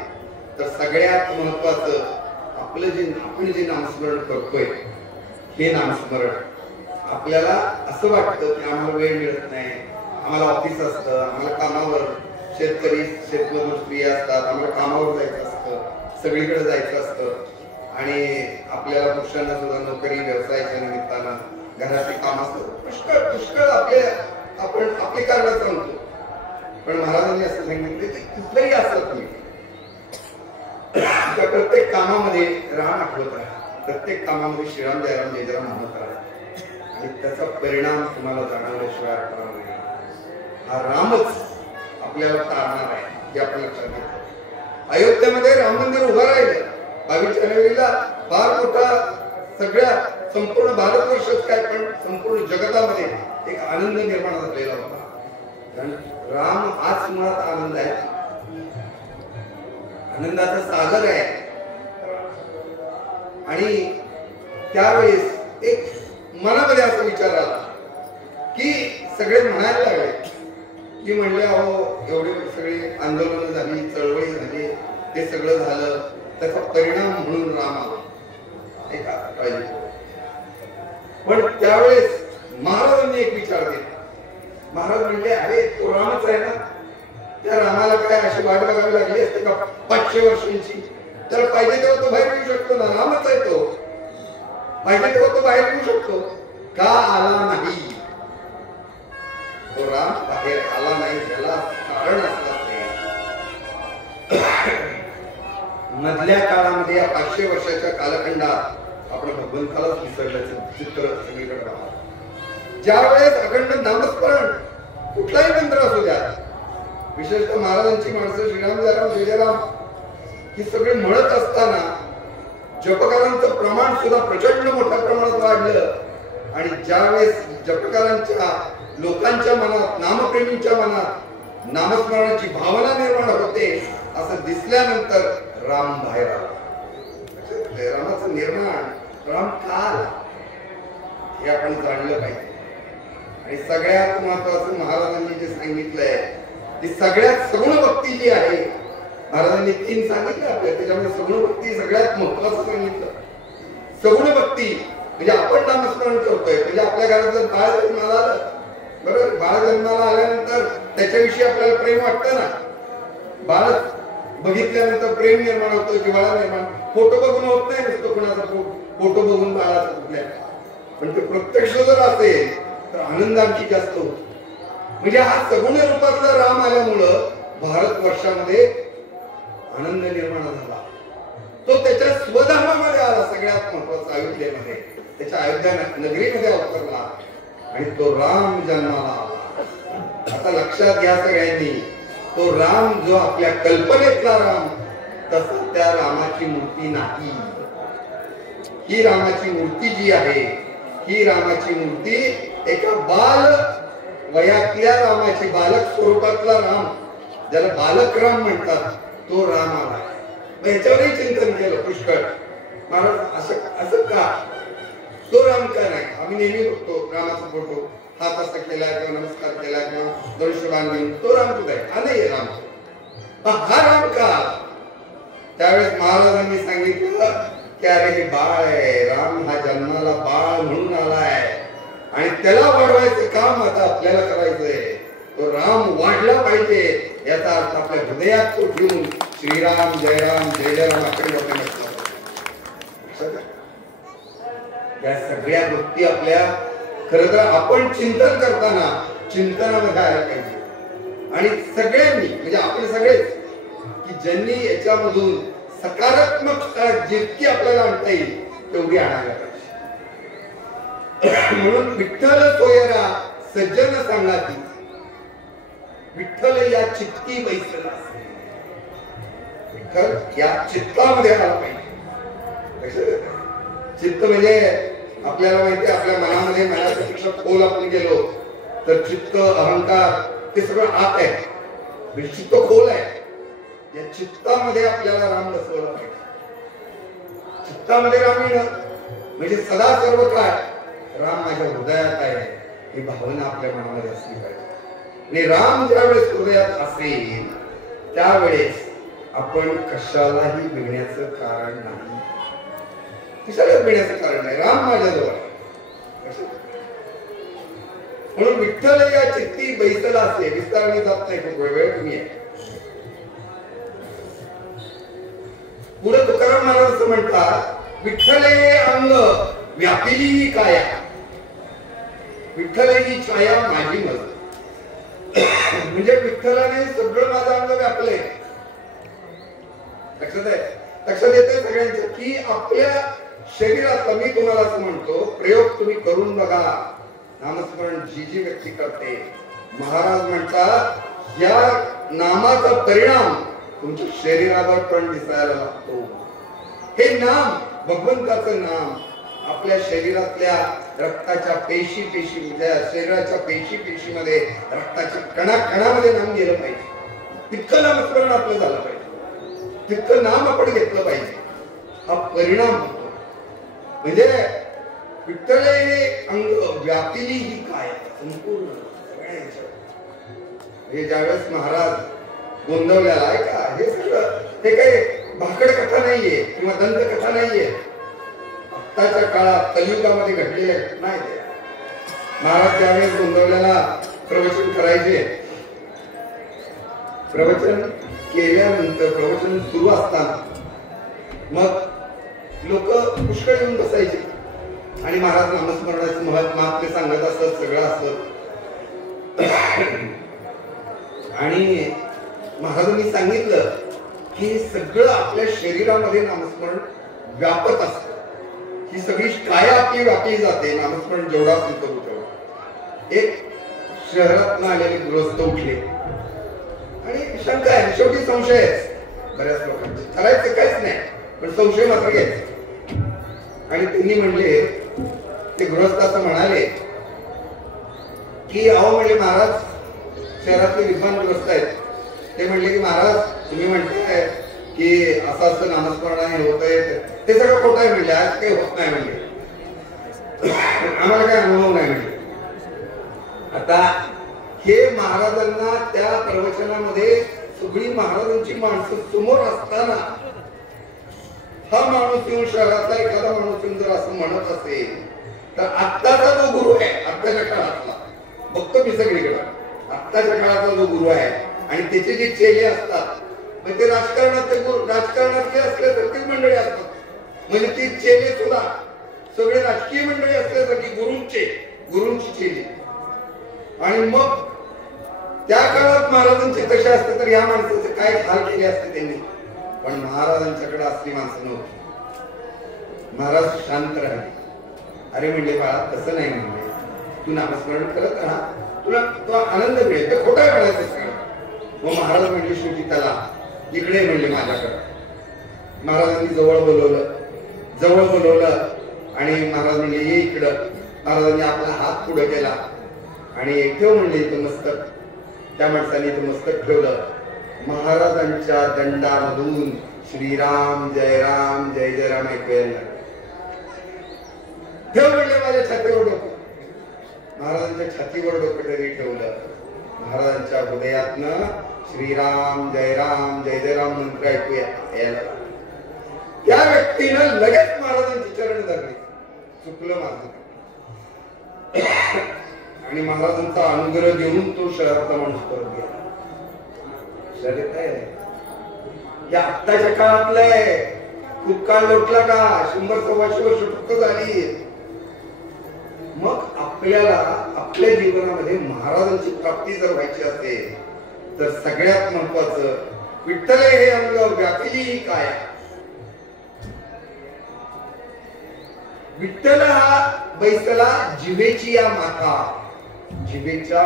तर सगळ्यात महत्वाचं आपण जे नामस्मरण करतोय हे नामस्मरण आपल्याला असं वाटतं की आम्हाला वेळ मिळत नाही, आम्हाला ऑफिस असतं, आम्हाला कामावर शेतमजूर स्त्रिया असतात, आम्हाला कामावर जायचं असतं, सगळीकडे जायचं असतं. आणि आपल्याला पुरुषांना सुद्धा नोकरी व्यवसायाच्या निमित्तानं घराची काम असतं. पुष्कळ आपण आपली कारणं सांगतो. पण महाराजांनी असं सांगितलं की कुठलंही असेल तुम्ही त्या प्रत्येक कामामध्ये राम आठवत राहा, प्रत्येक कामामध्ये श्रीराम जयराम जयराम म्हणत राहा आणि त्याचा परिणाम तुम्हाला जाणवल्याशिवाय आठवणार नाही. हा रामच आपल्याला तारणार आहे हे आपण लक्षात घेतो. अयोध्येमध्ये राम मंदिर उभं राहिलं 22 जानेवारीला. फार मोठा सगळ्या संपूर्ण भारतवर्षात काय पण संपूर्ण जगतामध्ये एक आनंद निर्माण झालेला होता. कारण राम हाच मुळात आनंद आहे, आनंदाचा सागर आहे. आणि त्यावेळेस एक मनामध्ये असा विचार आला की सगळे म्हणायला लागले की म्हणले अहो एवढे सगळे आंदोलन झाली, चळवळी झाली, ते सगळं झालं, त्याचा परिणाम म्हणून राम आला. पण त्यावेळेस महाराजांनी एक विचार केला. महाराज म्हणले अरे तो रामच आहे ना, त्या रामाला काय अशी वाट बघावी लागली असते का 500 वर्षांची? तर पाहिजे तेव्हा तो बाहेर येऊ शकतो ना, रामच आहे तो. पाहिजे तेव्हा तो बाहेर येऊ शकतो. का आला नाही? तो राम बाहेर आला नाही त्याला कारण असलं. मधल्या काळामध्ये या 500 वर्षाच्या कालखंडात आपण भगवंतालाच विसरल्याचं चित्र सगळीकडे राहतं. ज्यावेळेस अखंड नामस्मरण कुठलाही मंत्र असू द्या, विशेषतः महाराजांची माणसं श्रीराम जयराम जयराम ही सगळे म्हणत असताना जपकारांचं प्रमाण सुद्धा प्रचंड मोठ्या प्रमाणात वाढलं. आणि ज्यावेळेस जपकारांच्या लोकांच्या मनात, नामप्रेमींच्या मनात नामस्मरणाची भावना निर्माण होते असं दिसल्यानंतर राम बाहेर आला. रामाचं निर्माण राम का आला हे आपण जाणलं पाहिजे. आणि सगळ्यात महत्वाचं महाराजांनी जे सांगितलंय ती सगळ्यात सगुण भक्ती जी आहे, महाराजांनी 3 सांगितलं आपल्याला, त्याच्यामध्ये सगुण भक्ती सगळ्यात महत्वाचं सांगितलं. सगुण भक्ती म्हणजे आपण नामस्मरण करतोय, म्हणजे आपल्या घरात जर बाळ जन्माला आलं, बरोबर, बाळ जन्माला आल्यानंतर त्याच्याविषयी आपल्याला प्रेम वाटतं ना. बाळ बघितल्यानंतर प्रेम निर्माण होतं, जिव्हाळा निर्माण. फोटो बघून होत नाही नुसतं कोणाचा फोटो बघून बाळाचा कुठल्या, पण ते प्रत्यक्ष जर असेल तर आनंद आणखी जास्त होतो. म्हणजे हा सगुण रूपातला राम आल्यामुळं भारतवर्षामध्ये आनंद निर्माण झाला. तो त्याच्या स्वधामामध्ये आला, सगळ्यात महत्वाचा अयोध्येमध्ये, त्याच्या अयोध्या नगरीमध्ये अवतरला आणि तो राम जन्माला आला. आता लक्षात घ्या सगळ्यांनी, तो राम जो आपल्या कल्पनेतला राम तसा त्या रामाची मूर्ती नाही. ही रामाची मूर्ती जी आहे, ही रामाची मूर्ती एका बाल वयातल्या रामाची, बालक स्वरूपातला राम, ज्याला बालक राम म्हणतात, तो राम आला. याच्यावरही चिंतन केलं पुष्कळ. महाराज असं असं का? तो राम का नाही? आम्ही नेहमी बघतो रामाचा फोटो, हात असा केला किंवा नमस्कार केला किंवा धनुष्यबाण घेऊन, तो राम कुठे आहे? हा नाही राम. हा राम का? त्यावेळेस महाराजांनी सांगितलं की अरे हे बाळ आहे, राम हा जन्माला बाळ म्हणून आलाय आणि त्याला वाढवायचं काम आता आपल्याला करायचंय. तो राम वाढला पाहिजे याचा अर्थ आपल्या हृदयात तो ठेवून श्रीराम जय राम जय जय राम आपण या सगळ्या गोष्टी आपल्या खरं तर आपण चिंतन करताना चिंतनामध्ये आलं पाहिजे. आणि सगळ्यांनी म्हणजे आपण सगळेच की ज्यांनी याच्यामधून सकारात्मकता जितकी आपल्याला आणता येईल तेवढी आणायला पाहिजे. म्हणून विठ्ठल सोयरा सज्जन सांगाती, विठ्ठल या चित्ती बैसला. विठ्ठल या चित्तामध्ये आला पाहिजे. चित्त म्हणजे आपल्याला माहिती आहे, आपल्या मनामध्ये मनापेक्षा खोल आपण गेलो तर चित्त अहंकार ते सगळं आत आहे. चित्त खोल आहे. या चित्तामध्ये आपल्याला राम बसवला पाहिजे. चित्तामध्ये राम येणं म्हणजे सदा सर्व काय राम माझ्या हृदयात आहे ही भावना आपल्या मनामध्ये असली पाहिजे. आणि राम ज्यावेळेस हृदयात असेल त्यावेळेस आपण कशालाही भिण्याचं कारण नाही. कशालाच भिण्याचं कारण नाही. राम माझ्याजवळ आहे. म्हणून विठ्ठल या चित्ती बैसला असे. विस्ताराने जात नाही खूप वेळ तुम्ही आहे. पुढे तुकाराम महाराज असं म्हणतात, विठ्ठले अंग व्यापिली काया, विठ्ठल ही छाया माझी मज. म्हणजे विठ्ठलाने सगळं माझं अंग व्यापलंय. लक्षात आहे? लक्षात येते सगळ्यांचं की आपल्या शरीरात मी तुम्हाला असं म्हणतो, प्रयोग तुम्ही करून बघा. नामस्मरण जी जी व्यक्ती करते, महाराज म्हणतात या नामाचा परिणाम तुमच्या शरीरावर पण दिसायला लागतो. हे नाम, भगवंताचं नाम आपल्या शरीरातल्या रक्ताच्या पेशी म्हणजे शरीराच्या पेशी मध्ये रक्ताच्या कणामध्ये नाम गेलं पाहिजे. तितकं नामस्मरण आपलं झालं पाहिजे, तितकं नाम आपण घेतलं पाहिजे. हा परिणाम होतो. म्हणजे विठ्ठल हे अंग व्यापिली ही काय संपूर्ण सगळ्या. ज्यावेळेस महाराज गोंधळलेला आहे का, हे सगळं हे काही भाकड कथा नाहीये किंवा दंत कथा नाहीये. आत्ताच्या काळात कलियुगामध्ये घडलेल्या घटना आहेत. महाराज ज्यावेळेस गोंधळलेला प्रवचन करायचे, प्रवचन केल्यानंतर प्रवचन सुरू असताना मग लोक पुष्कळ येऊन बसायचे आणि महाराज नामस्मरणाचं महात्म्य सांगत असत, सगळं असत. आणि महाराजांनी सांगितलं की सगळं आपल्या शरीरामध्ये नामस्मरण व्यापत असत. ही सगळी काया आपली व्यापली जाते नामस्मरण जेवढा आपण करू तेवढं. एक शहरातून आलेले गृहस्थ उठले आणि शंका आहे, शेवटी संशय आहे बऱ्याच लोकांचे, करायचं काहीच नाही पण संशय मात्र घ्यायचा. आणि त्यांनी म्हणले, ते गृहस्थ असं म्हणाले की अहो म्हणले महाराज शहरातले विद्वान गृहस्थ आहेत. ते म्हणले की महाराज तुम्ही म्हणताय की असं असं नामस्मरणाने होत आहे, ते सगळं खोटं आहे. म्हणले आज काही होत नाही. म्हणले आम्हाला काय अनुभव नाही. म्हणले आता हे महाराजांना त्या प्रवचनामध्ये सगळी महाराजांची माणसं समोर असताना हा माणूस येऊन शहरातला एखादा माणूस येऊन जर असं म्हणत असेल तर आत्ताचा जो गुरु आहे, आत्ताच्या काळातला बघतो मी सगळीकडे, आत्ताच्या काळातला जो गुरु आहे आणि त्याचे जे चेले असतात म्हणजे ते राजकारणातले असल्यासारखीच मंडळी असतात. म्हणजे ते चेले सुद्धा सगळे राजकीय मंडळी असल्यासारखी गुरूंची चेले. आणि मग त्या काळात महाराजांचे कसे असते तर या माणसाचे काय हाल केले असते त्यांनी. पण महाराजांच्याकडे असली माणसं नव्हती. महाराज शांत राहिले. अरे म्हणले बाळा तसं नाही म्हणले, तू नामस्मरण करत राहा, तुला तो आनंद मिळेल. ते खोटा म्हणायचं सगळं. मग महाराज म्हणले शेवटी त्याला इकडे म्हणले माझ्याकडे. महाराजांनी जवळ बोलवलं आणि महाराज म्हणले ये इकडं. महाराजांनी आपला हात पुढे केला आणि ठेव म्हणले इथं मस्तक. त्या माणसाने इथं मस्तक ठेवलं. महाराजांच्या दंडामधून श्रीराम जय राम ऐकूया. ठेव म्हणले माझ्या छातीवर डोकं. महाराजांच्या छातीवर डोकं तरी ठेवलं. महाराजांच्या हृदयातनं श्रीराम जय राम मंत्र ऐकूया यायला. त्या व्यक्तीनं लगेच महाराजांची चरण धरले. चुकलं माझं. आणि महाराजांचा अनुग्रह घेऊन तो शहराचा माणूस परत गेला. शरीर काय या आत्ताच्या काळातलं आहे. खूप काळ लोटला का? 100-125 वर्ष फक्त झाली. मग आपल्याला आपल्या जीवनामध्ये महाराजांची प्राप्ती जर व्हायची असेल तर सगळ्यात महत्वाचं विठ्ठल हे अंग व्यापिली काय. विठ्ठल हा बैसला जिभेची या माता. जिभेच्या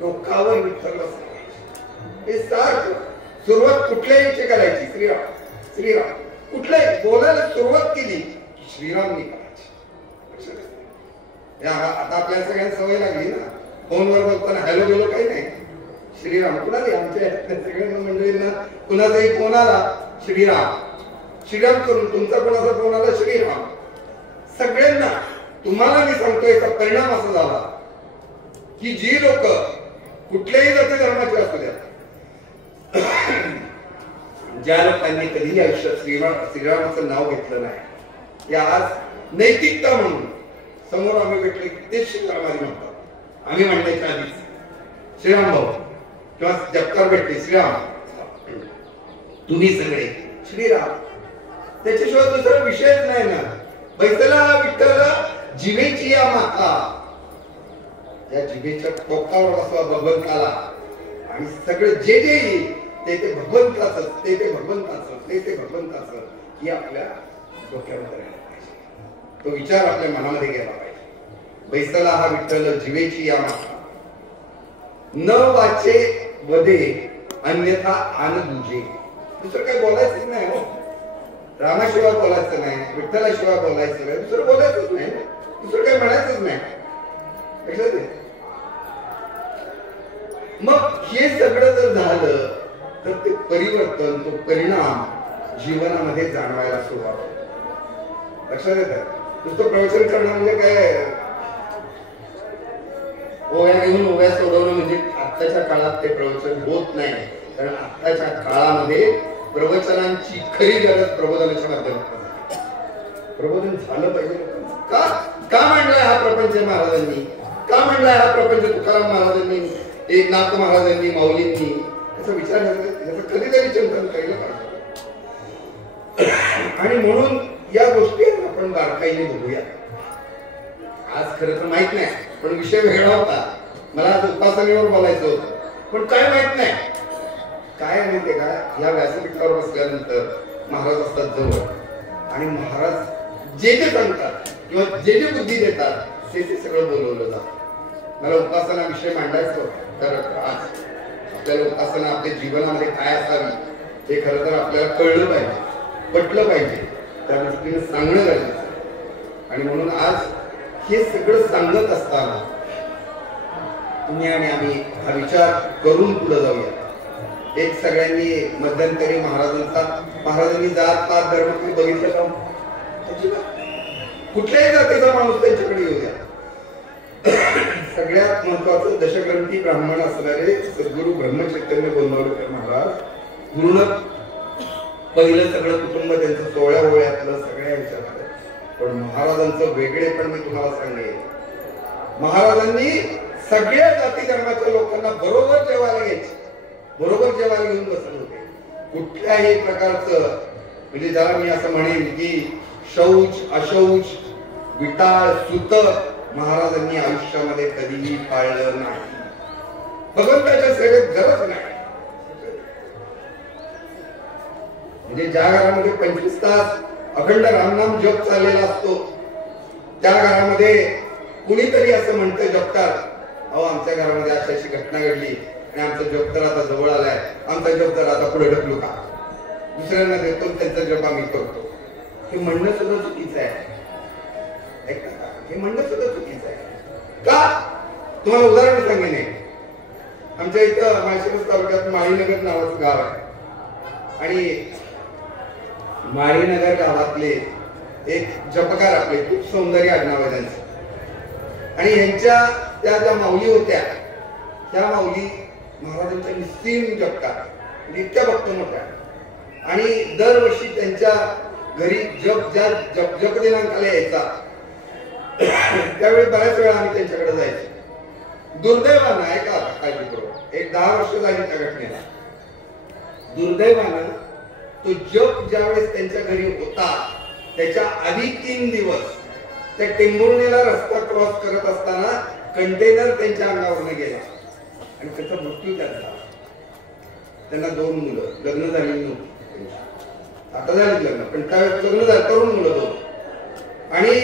टोकावर विठ्ठल हे सारखं. सुरुवात कुठल्याही करायची श्रीराम कुठल्याही बोलायला सुरुवात केली श्रीरामनी करायची. आता आपल्या सगळ्यांना सवय लागली ना. फोनवर बोलताना हॅलो गेलो काही नाही श्रीराम. कुणाला आमच्या सगळ्यांना मंडळींना कुणाचाही फोन आला श्रीराम करून. तुमचा कोणाचा फोन आला श्रीराम. सगळ्यांना तुम्हाला मी सांगतोय का परिणाम असा झाला की जी लोक कुठल्याही जाती धर्माचे असू द्या, ज्या लोकांनी कधीही आयुष्यात श्रीरामाचं नाव घेतलं नाही, ते आज नैतिकता म्हणून समोर आम्ही भेटले ते श्रीरामाजी म्हणतात. आम्ही म्हणण्याच्या आधीच श्रीराम भाऊ किंवा जगतार भेटले श्रीराम, तुम्ही सगळे श्रीराम. त्याच्याशिवाय दुसरा विषयच नाही ना. बैसला विठ्ठल जिभेची या माता. या जिभेच्या टोकावर बसवा भगवंताला. आणि सगळं जे येईल ते भगवंताचं, ते भगवंताचं ही आपल्या डोक्यामध्ये राहिलं पाहिजे. तो विचार आपल्या मनामध्ये गेला पाहिजे. बैसला हा विठ्ठल जिभेची या माता. न वाचे वदे अन्यथा आन दुजे. दुसरं काही बोलायचंच नाही हो. रामाशिवाय बोलायचं नाही, विठ्ठलाशिवाय बोलायचं नाही, दुसरं बोलायचंच नाही, दुसरं काही म्हणायचंच नाही. मग हे सगळं जर झालं तर ते परिवर्तन, तो परिणाम जीवनामध्ये जाणवायला सुरुवात होतो. लक्षात येतं. नुसतं प्रवचन करणं म्हणजे काय ओव्या घेऊन ओव्या सोडवणं म्हणजे आत्ताच्या काळात ते प्रवचन होत नाही. कारण आत्ताच्या काळामध्ये प्रवचनांची खरी गरज प्रबोधनाच्या माध्यमातून. प्रबोधन झालं पाहिजे. का मांडलाय हा प्रपंच महाराजांनी? का मांडलाय हा प्रपंच तुकाराम महाराजांनी, एकनाथ महाराजांनी, माऊलींनी? याचा विचार याचं कधीतरी चिंतन केलं पाहिजे. आणि म्हणून या गोष्टी आपण बारकाईने बघूया. आज खरं तर माहित नाही, पण विषय वेगळा होता. मला आज उपासनेवर बोलायचं होतं, पण काय माहित नाही. काय माहितीये का, या व्यासपीठावर बसल्यानंतर महाराज असतात जवळ, आणि महाराज जे जे सांगतात किंवा जे जे बुद्धी देतात ते सगळं बोलवलं जातं. मला उपासना विषय मांडायचं होतं. तर आज आपल्याला उपासना आपल्या जीवनामध्ये काय असावी हे खरं तर आपल्याला कळलं पाहिजे, पटलं पाहिजे. त्या दृष्टीने सांगणं गरजेचं आहे. आणि म्हणून आज हे सगळं सांगत असताना तुम्ही आणि आम्ही हा विचार करून पुढे जाऊया. एक सगळ्यांनी मध्यंतरी महाराजांनी जात पात धर्म तुम्ही बघितलं का? कुठल्याही जातीचा माणूस त्यांच्याकडे येऊ द्या. सगळ्यात महत्वाचं दशग्रंथी ब्राह्मण असणारे सद्गुरू ब्रह्मचैतन्य गोंदवलेकर महाराज पूर्ण पहिलं सगळं कुटुंब त्यांचं 16 ओळ्यातलं सगळ्या ह्याच्यामध्ये. पण महाराजांचं वेगळे पण मी तुम्हाला सांगेन. महाराजांनी सगळ्या जाती धर्माच्या लोकांना बरोबर जेवायला घ्यायचे, बरोबर जेवायला घेऊन बसले होते. कुठल्याही प्रकारचं म्हणजे ज्याला मी असं म्हणेन की शौच अशौच विटाळ सुत महाराजांनी आयुष्यामध्ये कधीही पाळलं नाही. भगवंताच्या सेवेत गरज नाही. म्हणजे ज्या घरामध्ये 25 तास अखंड रामनाम जप चाललेला असतो त्या घरामध्ये कुणीतरी असं म्हणतं जपतात, अहो आमच्या घरामध्ये अशी घटना घडली आणि आमचा जप तर आता जवळ आलाय, आमचा जप तर आता पुढे ढकलू का, दुसऱ्यांना देतो त्यांचा जप आम्ही करतो. हे म्हणणं सुद्धा चुकीचं आहे. हे म्हणणं सुद्धा चुकीचं आहे. का? तुम्हाला उदाहरण सांगेन. आमच्या इथं माळशिरस तालुक्यात माळीनगर नावाचं गाव आहे आणि माळीनगर गावातले एक जपकार, आपले खूप सौंदर्य आडनाव आहे त्यांचं, आणि यांच्या त्या ज्या माऊली होत्या त्या माऊली महाराजांच्या निस्सीम जपकार, इतक्या भक्त मोठ्या, आणि दरवर्षी त्यांच्या घरी जप दिनांकाला यायचा त्यावेळी बऱ्याच वेळा आम्ही त्यांच्याकडे जायचो. दुर्दैवानं ऐका काळजीपूर्वक, एक 10 वर्ष झाली त्या घटनेला, दुर्दैवानं तो जप ज्यावेळेस त्यांच्या घरी होता त्याच्या आधी 3 दिवस त्या टेंभुर्णीला रस्ता क्रॉस करत असताना कंटेनर त्यांच्या अंगावरनं गेला आणि त्याचा मृत्यू झाला. त्यांना 2 मुलं, लग्न झालेली नव्हती, आता झाली लग्न, पण त्यावेळेस लग्न झालं, तरुण मुलं 2, आणि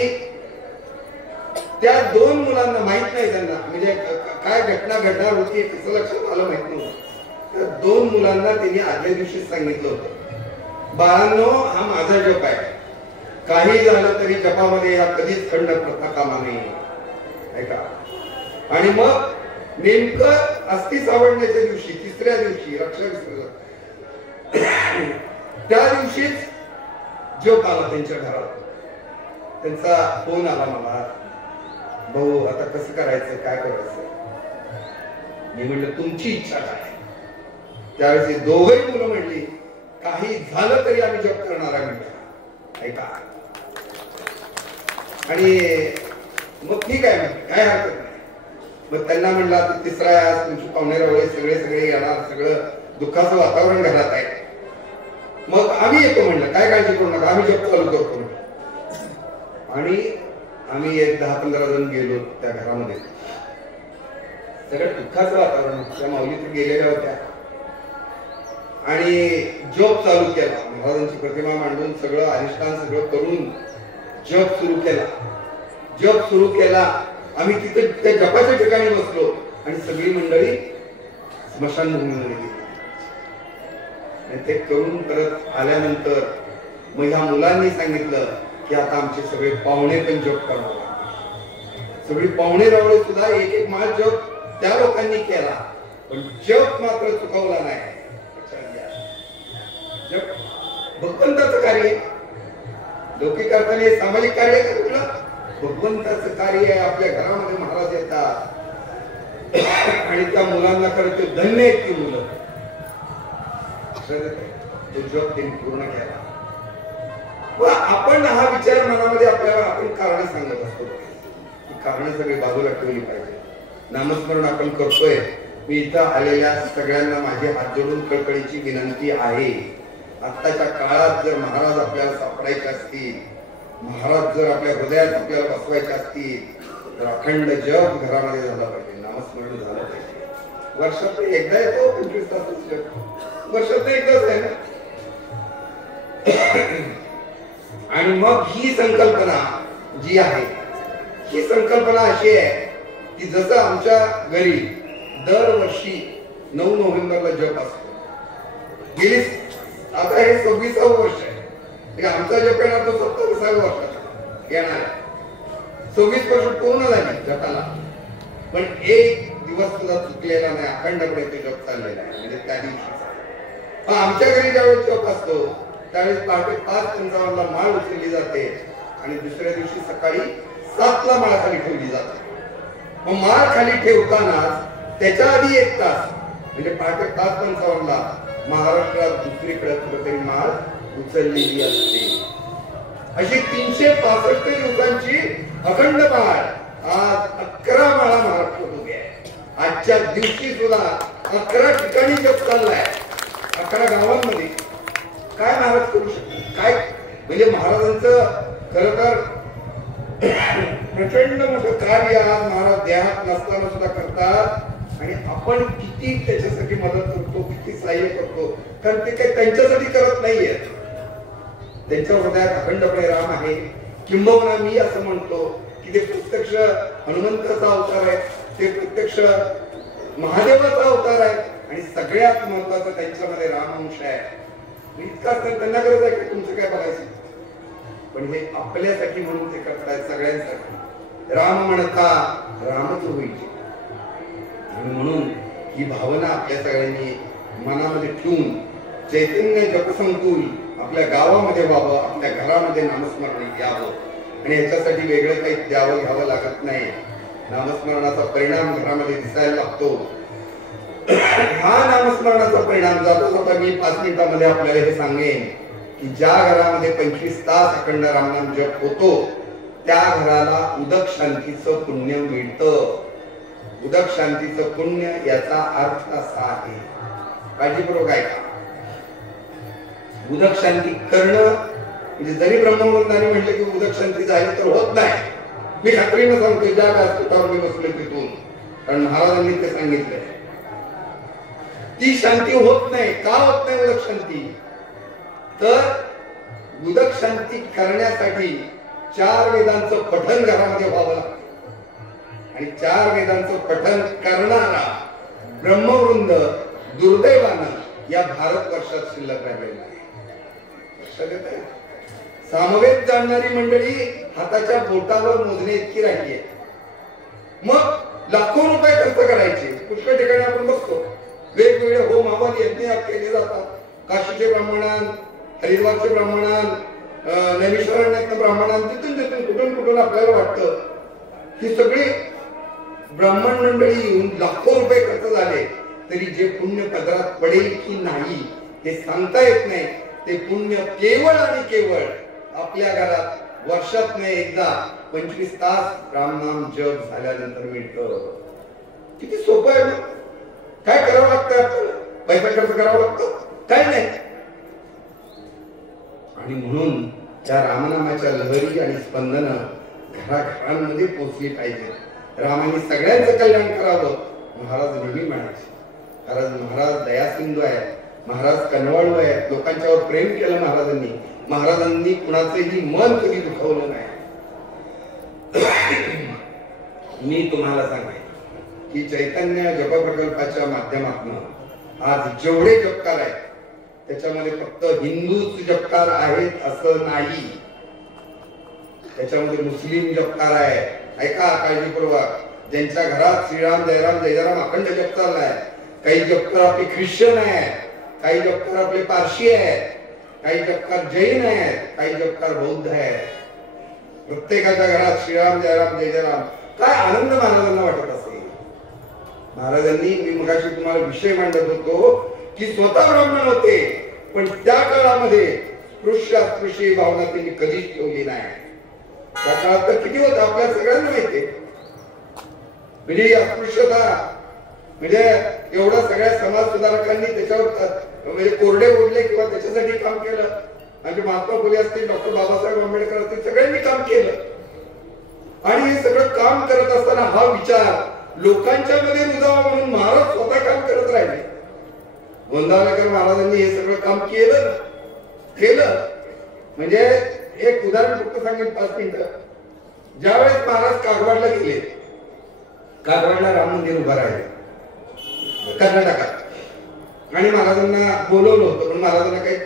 त्या 2 मुलांना माहित नाही, त्यांना म्हणजे काय घटना घडणार होती कसं लक्षात आलं माहित नव्हतं. त्या 2 मुलांना त्यांनी आदल्या दिवशीच सांगितलं होतं, बाळांनो हा माझा जप आहे, काही झालं तरी जपामध्ये हा कधीच खंड प्रथा कामा नये, ऐका. आणि मग नेमकं अस्थि सावडण्याच्या दिवशी, 3ऱ्या दिवशी रक्षाविसर्जन, त्या दिवशीच जप आला त्यांच्या घरात. त्यांचा फोन आला मला, भाऊ आता कसं करायचं, काय करायचं. मी म्हणलं तुमची इच्छा काय. त्यावेळेस दोघही मुलं म्हणली काही झालं तरी आम्ही जप करणार आहे म्हणलं, ऐका. आणि मग ठीक आहे, मग काय हरकत नाही. मग त्यांना म्हणलं आता 3रा आहे आज, तुमची पाहुणे रावळे सगळे येणार, सगळं दुःखाचं वातावरण घरात आहे, मग आम्ही येतो म्हणलं, काय काळजी करू नका, आम्ही जप चालू करतो. आणि आम्ही एक 10-15 जण गेलो त्या घरामध्ये, सगळं दुःखाचं वातावरण. त्या माऊली तर गेलेल्या होत्या आणि जप चालू केला, महाराजांची प्रतिमा मांडून सगळं अधिष्ठान सगळं करून जप सुरू केला. जप सुरू केला, आम्ही तिथे त्या जपाच्या ठिकाणी बसलो आणि सगळी मंडळी स्मशानभूमीमध्ये गेली. आणि ते करून परत आल्यानंतर मग ह्या मुलांनी सांगितलं की आता आमचे सगळे पाहुणे पण जप करणार. सगळी पाहुणे रावळे सुद्धा एक माळ जप त्या लोकांनी केला, पण जप मात्र चुकवला नाही. जप भगवंताचं कार्य, लौकिक अर्थाने सामाजिक कार्य आहे का, भगवंताचं कार्य आहे. आपल्या घरामध्ये महाराज येतात आणि त्या मुलांना खरं ते धन्य आहेत ती मुलं. तो जप त्यांनी पूर्ण केला. आपण हा विचार मनामध्ये आपल्याला आपण कारण सांगत असतो, कारण सगळी बाजूला ठेवली पाहिजे. नामस्मरण आपण करतोय, मी इथं आलेल्या सगळ्यांना माझी हात जोडून कळकळीची विनंती आहे, आत्ताच्या काळात जर महाराज आपल्याला सापडायचे असतील, महाराज जर आपल्या हृदयात आपल्याला बसवायचे असतील तर अखंड जप घरामध्ये झाला पाहिजे, नामस्मरण झालं पाहिजे. वर्षात एकदा येतो 25 तासाचं जप, वर्षात एकदाच आहे ना. आणि मग ही संकल्पना जी आहे, ही संकल्पना अशी आहे की जसं आमच्या घरी दरवर्षी 9 नोव्हेंबरला जप असतो, गेली आता हे 26वे वर्ष आहे, आमचा जप येणार तो 27व्या वर्षाचा येणार. 26 वर्ष पूर्ण झाली जपाला, पण एक दिवस सुद्धा चुकलेला नाही, अखंडपणे ते जप चाललेला आहे. म्हणजे त्या दिवशी आमच्या घरी ज्यावेळेस जप असतो त्यावेळेस पहाटे 5:55ला माळ उचलली जाते आणि दुसऱ्या दिवशी सकाळी 7ला माळ खाली ठेवली जाते. मग माळ खाली ठेवताना त्याच्या आधी 1 तास म्हणजे पहाटे 5:55ला महाराष्ट्रात दुसरीकडे कुठेतरी माळ उचललेली असते. अशी 365 दिवसांची अखंड माळ आज 11 माळा महाराष्ट्रात उभी आहे. आजच्या दिवशी सुद्धा 11 ठिकाणी जप चाललाय, 11 गावांमध्ये. काय महाराज करू शकतात, काय म्हणजे महाराजांचं खरं तर प्रचंड मोठं कार्य आज महाराज देहात नसताना सुद्धा करतात. आणि आपण किती त्याच्यासाठी मदत करतो, किती सहाय्य करतो, कारण ते काही त्यांच्यासाठी करत नाहीये. त्यांच्या हृदयात अखंडपणे राम आहे. किंबहुना मी असं म्हणतो की ते प्रत्यक्ष हनुमंताचा अवतार आहे, ते प्रत्यक्ष महादेवाचा अवतार आहे आणि सगळ्यात महत्वाचं त्यांच्यामध्ये रामवंश आहे. इतकाच तर त्यांना गरज आहे की तुमचं काय बघायचं, पण हे आपल्यासाठी म्हणून ते करतायत, सगळ्यांसाठी. राम म्हणता रामच होईल. आणि म्हणून ही भावना आपल्या सगळ्यांनी मनामध्ये ठेवून चैतन्य जपसंकुल आपल्या गावामध्ये व्हावं, आपल्या घरामध्ये नामस्मरण यावं आणि याच्यासाठी वेगळं काही द्यावं घ्यावं लागत नाही. नामस्मरणाचा परिणाम घरामध्ये दिसायला लागतो. हा नामस्मरणाचा परिणाम जाता जाता मी 5 मिनिटांमध्ये आपल्याला हे सांगेन की ज्या घरामध्ये 25 तास अखंड रामनाम जप होतो त्या घराला उदक शांतीचं पुण्य मिळतं. उदक शांतीचं पुण्य याचा अर्थ असा आहे, काळजीपूर्वक ऐका. उदक शांती करणं म्हणजे जरी ब्रह्मवंतांनी म्हटलं की उदक शांती झाली तर होत नाही. मी खात्रीनं सांगतो ज्या व्यासपीठावर मी बसलो तिथून, कारण महाराजांनी ते सांगितलंय, ती शांती होत नाही. का होत नाही उदक शांती? तर उदक शांती करण्यासाठी 4 वेदांचं पठण घरामध्ये व्हावं लागतं आणि 4 वेदांचं पठण करणारा ब्रह्मवृंद दुर्दैवानं या भारतवर्षात शिल्लक राहिलेला आहे. लक्षात येतंय? सामवेद जाणणारी मंडळी हाताच्या बोटावर मोजणे इतकी राहिली आहे. मग लाखो रुपये खर्च करायचे. पुष्कळ ठिकाणी आपण बघतो वेगवेगळे होम हवन यज्ञ केले जातात. काशीचे ब्राह्मणान, हरिद्वारचे ब्राह्मणान, नैमिषारण्यातल्या ब्राह्मणान, तिथून कुठून आपल्याला वाटतं की सगळे ब्राह्मण मंडळी येऊन लाखो रुपये खर्च झाले तरी जे पुण्य पदरात पडेल की नाही हे सांगता येत नाही. ते पुण्य केवळ आणि केवळ आपल्या घरात वर्षात नाही एकदा 25 तास रामनाम जप झाल्यानंतर मिळतं. किती सोपं आहे. मग काय करावं लागतं? आपल्याला पैसा खर्च करावा लागतो? काय नाही. आणि म्हणून त्या रामनामाच्या लहरी आणि स्पंदन घराघरांमध्ये पोहोचली पाहिजे. रामाने सगळ्यांचं कल्याण करावं महाराज नेहमी म्हणायचे. महाराज दयासिंधू आहे, महाराज कनवाळू आहे, लोकांच्यावर प्रेम केलं महाराजांनी. महाराजांनी कुणाचंही मन कधी दुखवलं नाही. मी तुम्हाला सांगेन की चैतन्य जप प्रकल्पाच्या माध्यमातून आज जेवढे जपकार आहेत त्याच्यामध्ये फक्त हिंदूच जपकार आहेत असं नाही. त्याच्यामध्ये मुस्लिम जपकार आहे. ऐका काळजीपूर्वक. ज्यांच्या घरात श्रीराम जयराम जयराम अखंड जप चाललाय. काही जपकार आपले ख्रिश्चन आहेत, काही जपकार आपले पारशी आहेत, काही जपकार जैन आहेत, काही जपकार बौद्ध आहेत. प्रत्येकाच्या घरात श्रीराम जयराम जय जयराम. काय आनंद महाराजांना वाटत असेल. महाराजांनी, मी मगाशी तुम्हाला विषय मांडत होतो की स्वतः ब्राह्मण होते पण त्या काळामध्ये स्पृश्य भावना त्यांनी कधीच ठेवली नाही. त्या काळात तर किती होतं आपल्या सगळ्यांना माहिती. म्हणजे अस्पृश्यता म्हणजे एवढा सगळ्या समाज सुधारकांनी त्याच्यावर म्हणजे कोरडे ओढले किंवा त्याच्यासाठी काम केलं. म्हणजे महात्मा फुले असतील, डॉक्टर बाबासाहेब आंबेडकर असतील, सगळ्यांनी काम केलं. आणि हे सगळं काम करत असताना हा विचार लोकांच्या मध्ये रुजावा म्हणून महाराज स्वतः काम करत राहिले. गोंदावलेकर महाराजांनी हे सगळं काम केलं. म्हणजे एक उदाहरण फक्त सांगेन 5 मिनिटं. ज्यावेळेस महाराज कागवाडला गेले, कागवाडला राम मंदिर उभा राहिले कर्नाटकात, आणि महाराजांना बोलवलं होतं पण महाराजांना काही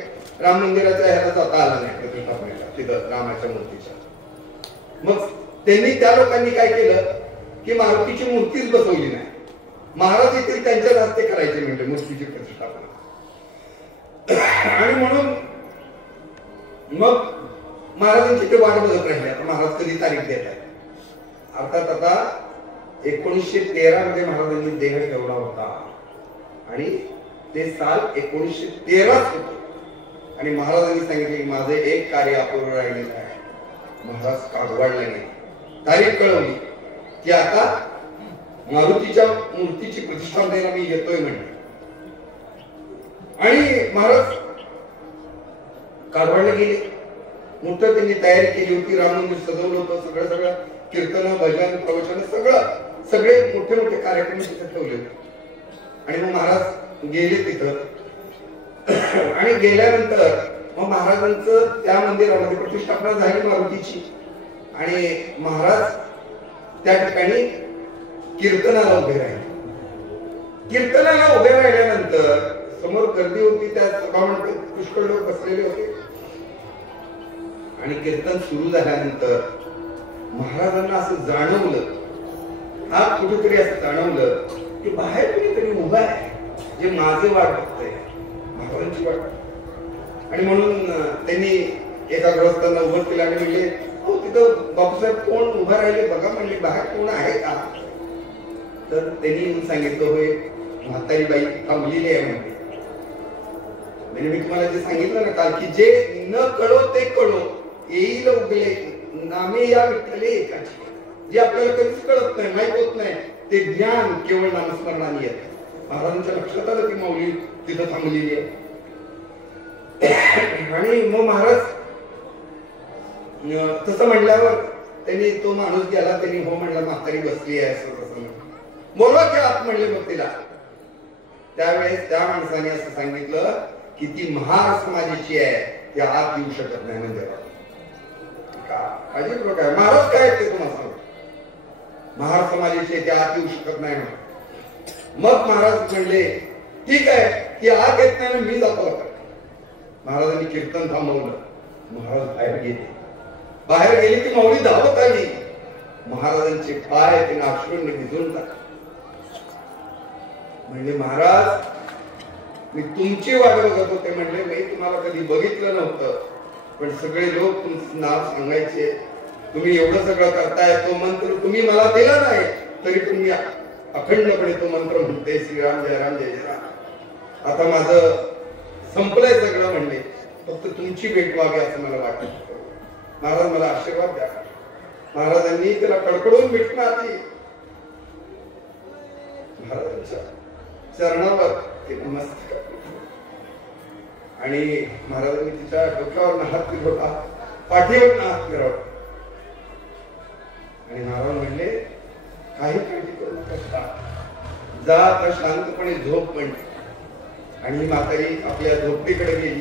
राम मंदिराच्या ह्याला जाता आला नाही प्रतिष्ठापनेला तिथं रामाच्या मूर्तीच्या. मग त्यांनी त्या लोकांनी काय केलं की मारुतीची मूर्तीच बसवली नाही. महाराज येथील त्यांच्याच हस्ते करायचे म्हणजे मूर्तीची प्रतिष्ठापना. आणि म्हणून मग महाराजांची ते वाट बघत राहिले. आता महाराज कधी तारीख देत आहे. अर्थात आता 1913 मध्ये महाराजांनी देह ठेवला होता आणि ते साल 1913 होतं. आणि महाराजांनी सांगितले की माझे एक कार्य अपूर्ण राहिलेलं आहे. महाराज कागवाडला गेले, तारीख कळवली की आता मारुतीच्या मूर्तीची प्रतिष्ठापनेला मी येतोय म्हणजे. आणि महाराज कागवाडला गेले. मोठं त्यांनी तयारी केली होती. राम मंदिर सजवलं होतं. सगळं कीर्तन भजन प्रवचन सगळे मोठे कार्यक्रम तिथे ठेवले होते. आणि मग महाराज गेले तिथं. आणि गेल्यानंतर मग महाराजांचं त्या मंदिरामध्ये प्रतिष्ठापना झाली मारुतीची. आणि महाराज त्या ठिकाणी कीर्तनाला उभे राहिले. कीर्तनाला उभे राहिल्यानंतर समोर गर्दी होती. त्या सभामंडपात पुष्कळ लोक बसलेले होते. आणि कीर्तन सुरू झाल्यानंतर महाराजांना असं जाणवलं, हा कुठेतरी असं जाणवलं की बाहेर कुणीतरी उभा आहे जे माझे वाट बघतंय, महाराजांची वाट. आणि म्हणून त्यांनी एका गृहस्थांना उभं केलं आणि म्हणले, हो तिथं बापूसाहेब कोण उभा राहिले बघा म्हणले, बाहेर कोण आहे का? तर त्यांनी येऊन सांगितलं, होय म्हातारी बाई थांबलेली आहे म्हणते. म्हणजे मी तुम्हाला जे सांगितलं ना काल, की जे न कळो ते कळो येईल उगले नामे या विठ्ठले एकाची. जे आपल्याला कधीच कळत नाही, माहित होत नाही, ते ज्ञान केवळ नामस्मरणाने येत. महाराजांच्या लक्षात आलं की माऊली तिथं थांबलेली आहे. आणि मग महाराज तसं म्हणल्यावर त्यांनी तो माणूस गेला, त्यांनी हो म्हणला, म्हातारी बसली आहे असं तसं बोलवा की आत म्हणले. मग तिला त्यावेळेस त्या माणसाने असं सांगितलं की ती महार समाजाची आहे, ती आत येऊ शकत नाही. म्हणजे अजिब काय महाराज काय ते तुम्हाला सांगतो, महार समाजाची ते आत येऊ शकत नाही. मग महाराज म्हणले ठीक आहे, ती आत येत नाही, मी जातो. महाराजांनी कीर्तन थांबवलं, महाराज बाहेर गेले. बाहेर गेले की माऊली धावत आली. महाराजांचे पाय तिने अश्रूंनी भिजून टाकले. म्हणजे महाराज मी तुमची वाट बघत होते. म्हणले मी तुम्हाला कधी बघितलं नव्हतं, पण सगळे लोक तुमचं नाव सांगायचे, तुम्ही एवढं सगळं करताय. तो मंत्र तुम्ही मला दिला नाही तरी तुम्ही अखंडपणे तो मंत्र म्हणते, श्रीराम जय राम जय जय राम. आता माझं संपलंय सगळं. म्हणले फक्त तुमची भेट व्हावी असं मला वाटत. महाराज मला आशीर्वाद द्या. महाराजांनी त्याला कडकडून भेटणं आली. महाराजांच्या चरणावर ते नमस्कार आणि महाराजांनी तिच्या डोक्यावर हात फिरवला, पाठीवर हात फिरवला आणि महाराज म्हणले काही काळजी करू नका, जा आता शांतपणे झोप. म्हणले आणि म्हातारी आपल्या झोपडीकडे गेली.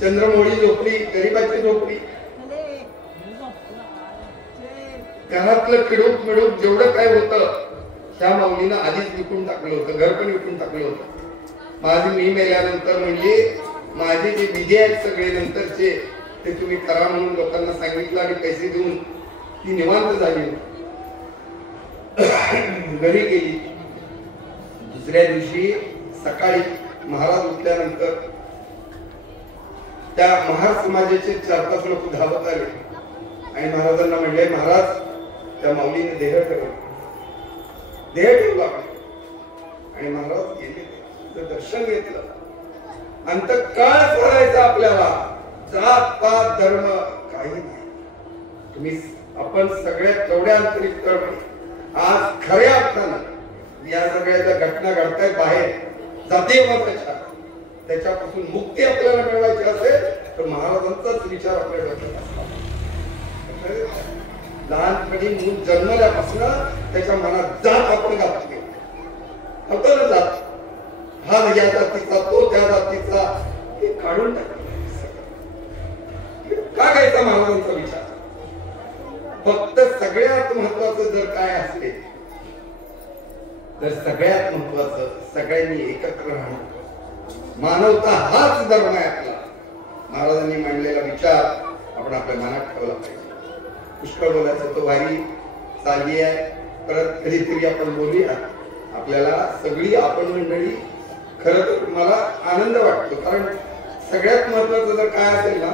चंद्रमोळी झोपडी, गरीबाची झोपडी. घरातलं किडूक मिडूक जेवढं काय होतं त्या माऊलीनं आधीच विकून टाकलं होतं, घर पण विकून टाकलं होतं. माझी मी मेल्यानंतर म्हणजे माझे जे विधी आहेत सगळे नंतरचे ते तुम्ही करा म्हणून लोकांना सांगितलं आणि पैसे देऊन ती निवांत झाली. घरी गेली. दुसऱ्या दिवशी सकाळी महाराज उठल्यानंतर त्या महार समाजाचे 4-5 लोक धावत आले आणि महाराजांना म्हणले, महाराज त्या माऊलीने देह ठेवला. आणि महाराज गेले, दर्शन घेतलं. अंतकाळ करायचा आपल्याला, जात पात धर्म काही नाही. तुम्ही आपण सगळ्यात तेवढ्या आंतरिक तळमळी आज खऱ्या अर्थानं या सगळ्या घटना घडतायत बाहेर जातीयवादाच्या, त्याच्यापासून मुक्ती आपल्याला मिळवायची असेल तर महाराजांचाच विचार आपल्या डोक्यात असला. लहानपणी मूल जन्मल्यापासून त्याच्या मनात जात आपण घातली होतो ना, जात हा या जातीचा, तो त्या जातीचा, हे काढून टाकलं. का घ्यायचा महाराजांचा विचार? फक्त सगळ्यात महत्वाचं जर काय असेल तर सगळ्यात महत्वाचं सगळ्यांनी एकत्र राहणं. मानवता हाच धर्म आहे आपला. महाराजांनी मांडलेला विचार आपण आपल्या मनात ठेवला पाहिजे. पुष्कळ बोलायचं तो वारी चालली आहे, परत कधीतरी आपण बोलूया. आपल्याला सगळी आपण मंडळी खरं तर मला आनंद वाटतो, कारण सगळ्यात महत्वाचं जर काय असेल ना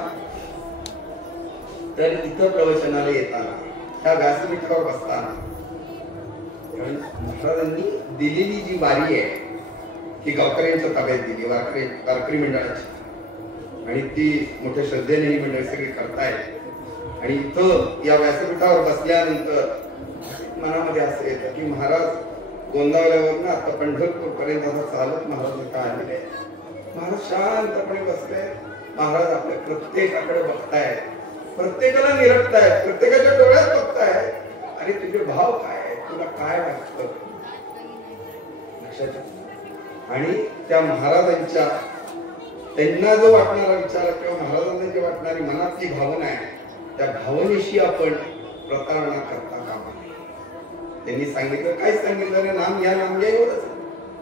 तर इथं प्रवचनाला येताना त्या व्यासपीठावर बसताना महाराजांनी दिलेली जी वारी आहे ती गावकऱ्यांच्या ताब्यात दिली, वारकरी मंडळाची, आणि ती मोठ्या श्रद्धेने ही मंडळी सगळी करतायत. आणि इथं या व्यासपीठावर बसल्यानंतर मनामध्ये असं येतं की महाराज गोंदावल्यावर ना आता पंढरपूर पर्यंत आता चालत महाराज का आलेले. महाराज शांतपणे बसले. महाराज आपल्या प्रत्येकाकडे बघतायत, प्रत्येकाला निरखतायत, प्रत्येकाच्या डोळ्यात बघतायत. आणि तुझे भाव काय आहेत, तुला काय वाटतं लक्षात. आणि त्या महाराजांच्या त्यांना जो वाटणारा विचार किंवा महाराजांना जे वाटणारी मनातली भावना आहे त्या भावनेशी आपण प्रतारणा करता कामा नये. त्यांनी सांगितलं, काय सांगितलं, नाम घ्या, नाम घ्या, एवढंच.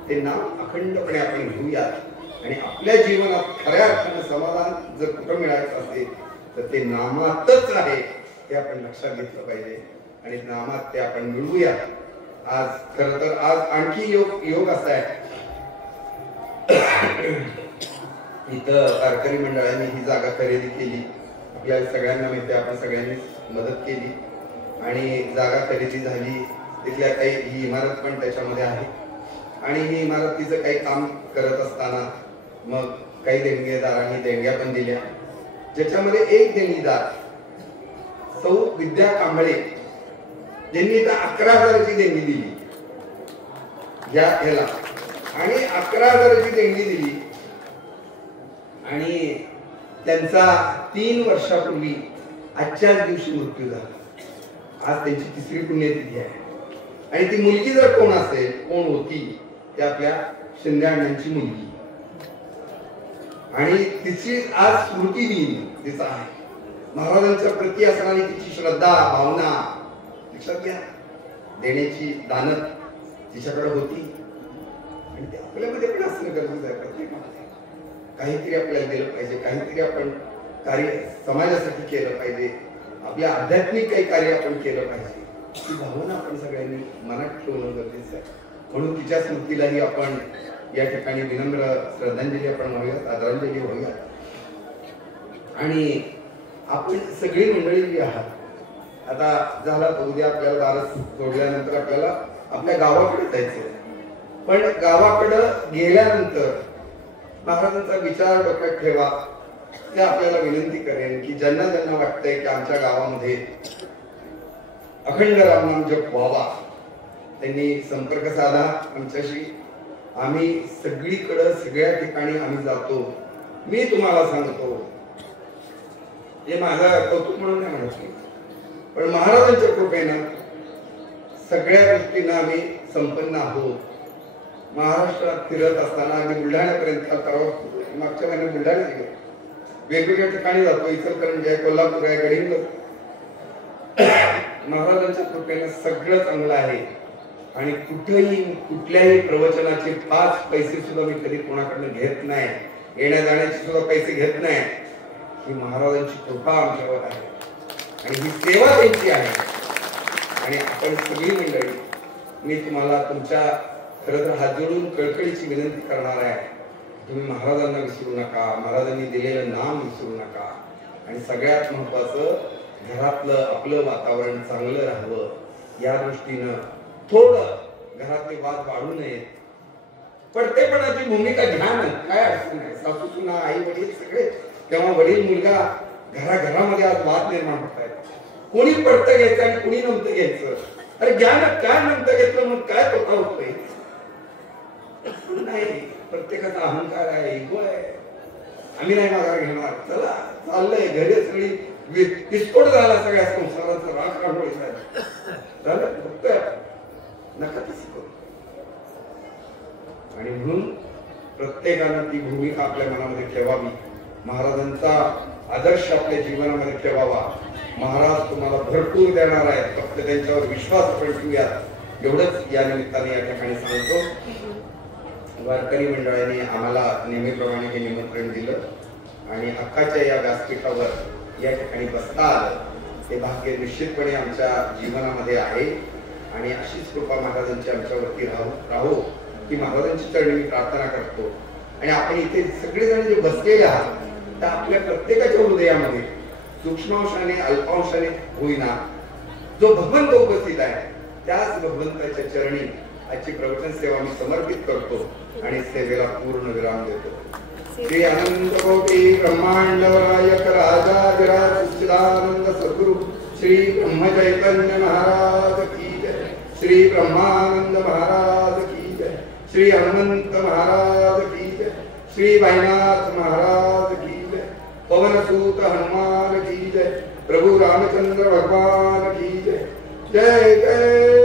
ते नाम अखंडपणे आपण घेऊयात आणि आपल्या जीवनात खऱ्या अर्थाने समाधान जर कुठं मिळायचं असेल तर ते नामातच आहे हे आपण लक्षात घेतलं पाहिजे आणि नामात ते आपण मिळवूया. आज खर तर आज आणखी योग असा आहे इथं वारकरी मंडळाने ही जागा खरेदी केली. आपल्या सगळ्यांना माहिती आहे, आपण सगळ्यांनी मदत केली आणि जागा खरेदी झाली. तिथल्या काही ही इमारत पण त्याच्यामध्ये आहे आणि ही इमारतीचं काही काम करत असताना मग काही देणगीदारांनी देणग्या पण दिल्या, ज्याच्यामध्ये एक देणगीदार सौ विद्या कांबळे ज्यांनी 11,000ची देणगी दिली या ह्याला, आणि 11,000ची देणगी दिली आणि त्यांचा 3 वर्षापूर्वी आजच्याच दिवशी मृत्यू झाला. आज त्यांची 3री पुण्यतिथी आहे आणि ती मुलगी जर कोण असेल, कोण होती, ती आपल्या शिंदे अण्णांची मुलगी आणि तिची आज स्मृती दिन तिचा आहे. महाराजांच्या प्रती असणारी तिची श्रद्धा, भावना लक्षात घ्या, देण्याची दानत तिच्याकडे होती आणि ते आपल्यामध्ये पण असणं गरजेचं आहे. प्रत्येकामध्ये काहीतरी आपल्याला दिलं पाहिजे, काहीतरी आपण कार्य समाजासाठी केलं पाहिजे, आपल्या आध्यात्मिक काही कार्य आपण केलं पाहिजे. ही भावना आपण सगळ्यांनी मनात ठेवणं गरजेचं आहे. म्हणून तिच्या स्मृतीलाही आपण या ठिकाणी विनम्र श्रद्धांजली आपण वाहूयात, आदरांजली वाहूयात. आणि आपण सगळी मंडळी जी आहात, आता झाला तर उद्या आपल्याला दारस सोडल्यानंतर आपल्याला आपल्या गावाकडे जायचं, पण गावाकडं गेल्यानंतर महाराजांचा विचार डोक्यात ठेवा. ते आपल्याला विनंती करेन की ज्यांना ज्यांना वाटतंय की आमच्या गावामध्ये अखंड रामनाम जप व्हावा, त्यांनी संपर्क साधा आमच्याशी. आम्ही सगळीकडं सगळ्या ठिकाणी आम्ही जातो. मी तुम्हाला सांगतो, हे माझं कौतुक म्हणून नाही म्हणत, पण महाराजांच्या कृपेनं सगळ्या गोष्टींना आम्ही संपन्न आहोत. महाराष्ट्रात फिरत असताना आम्ही बुलढाण्यापर्यंत मागच्या महिन्यात बुलढाण्यात गेलो, वेगवेगळ्या ठिकाणी जातो, इचलकरंजी आहे, कोल्हापूर आहे, गडिंग्लज. महाराजांच्या कृपेनं सगळं चांगलं आहे आणि कुठेही कुठल्याही प्रवचनाचे 5 पैसे सुद्धा मी कधी कोणाकडनं घेत नाही, येण्या जाण्याचे सुद्धा पैसे घेत नाही. ही महाराजांची कृपा आमच्यावर आहे आणि ही सेवा त्यांची आहे. आणि आपण सगळी मंडळी, मी तुम्हाला तुमच्या खरं तर हात जोडून कळकळीची विनंती करणार आहे, तुम्ही महाराजांना विसरू नका, महाराजांनी दिलेलं नाम विसरू नका. आणि सगळ्यात महत्वाचं, घरातलं आपलं वातावरण चांगलं राहावं या दृष्टीनं थोडं घरातले वाद वाढू नयेत. पडतेपणाची भूमिका घ्या ना, काय अडचण नाही. सासू सुना, आई वडील सगळे, तेव्हा वडील मुलगा, घराघरामध्ये आज वाद निर्माण होत आहेत. कोणी पडतं घ्यायचं आणि कोणी नमतं घ्यायचं. अरे घ्या ना, काय नमतं घेतलं मग काय तोटा होतोय? नाही, प्रत्येकाचा अहंकार आहे, इगो आहे. आम्ही नाही माघार घेणार, चला चाललंय, घरी सगळी विस्फोट झाला, सगळ्या संसाराचा राख रांगोळी झालं, बघतोय नका तसं करू. आणि म्हणून प्रत्येकानं ती भूमिका आपल्या मनामध्ये ठेवावी, महाराजांचा आदर्श आपल्या जीवनामध्ये ठेवावा. महाराज तुम्हाला भरपूर देणार आहेत, फक्त त्यांच्यावर विश्वास आपण ठेवूयात, एवढंच या निमित्ताने या ठिकाणी सांगतो. वारकरी मंडळाने आम्हाला नेहमीप्रमाणे हे निमंत्रण दिलं आणि हक्काच्या या व्यासपीठावर या ठिकाणी बसता आलं, हे भाग्य निश्चितपणे आमच्या जीवनामध्ये आहे. आणि अशीच कृपा महाराजांची आमच्यावरती राहो की महाराजांची चरणी मी प्रार्थना करतो. आणि आपण इथे सगळेजण जे बसलेले आहात, त्या आपल्या प्रत्येकाच्या हृदयामध्ये सूक्ष्मांशाने अल्पांशाने होईना जो भगवंत उपस्थित आहे, त्याच भगवंताच्या चरणी आजची प्रवचन सेवा मी समर्पित करतो आणि सेवेला पूर्ण विराम देतो. श्री अनंत कोटी ब्रह्मांड नायक राजाधिराज सच्चिदानंद सद्गुरु श्री ब्रह्म चैतन्य महाराज की जय, श्री ब्रह्मानंद महाराज की जय, श्री हनुमंत महाराज की जय, श्री भाईनाथ महाराज की जय, पवन सूत हनुमान की जय, प्रभु रामचंद्र भगवान की जय. जय जय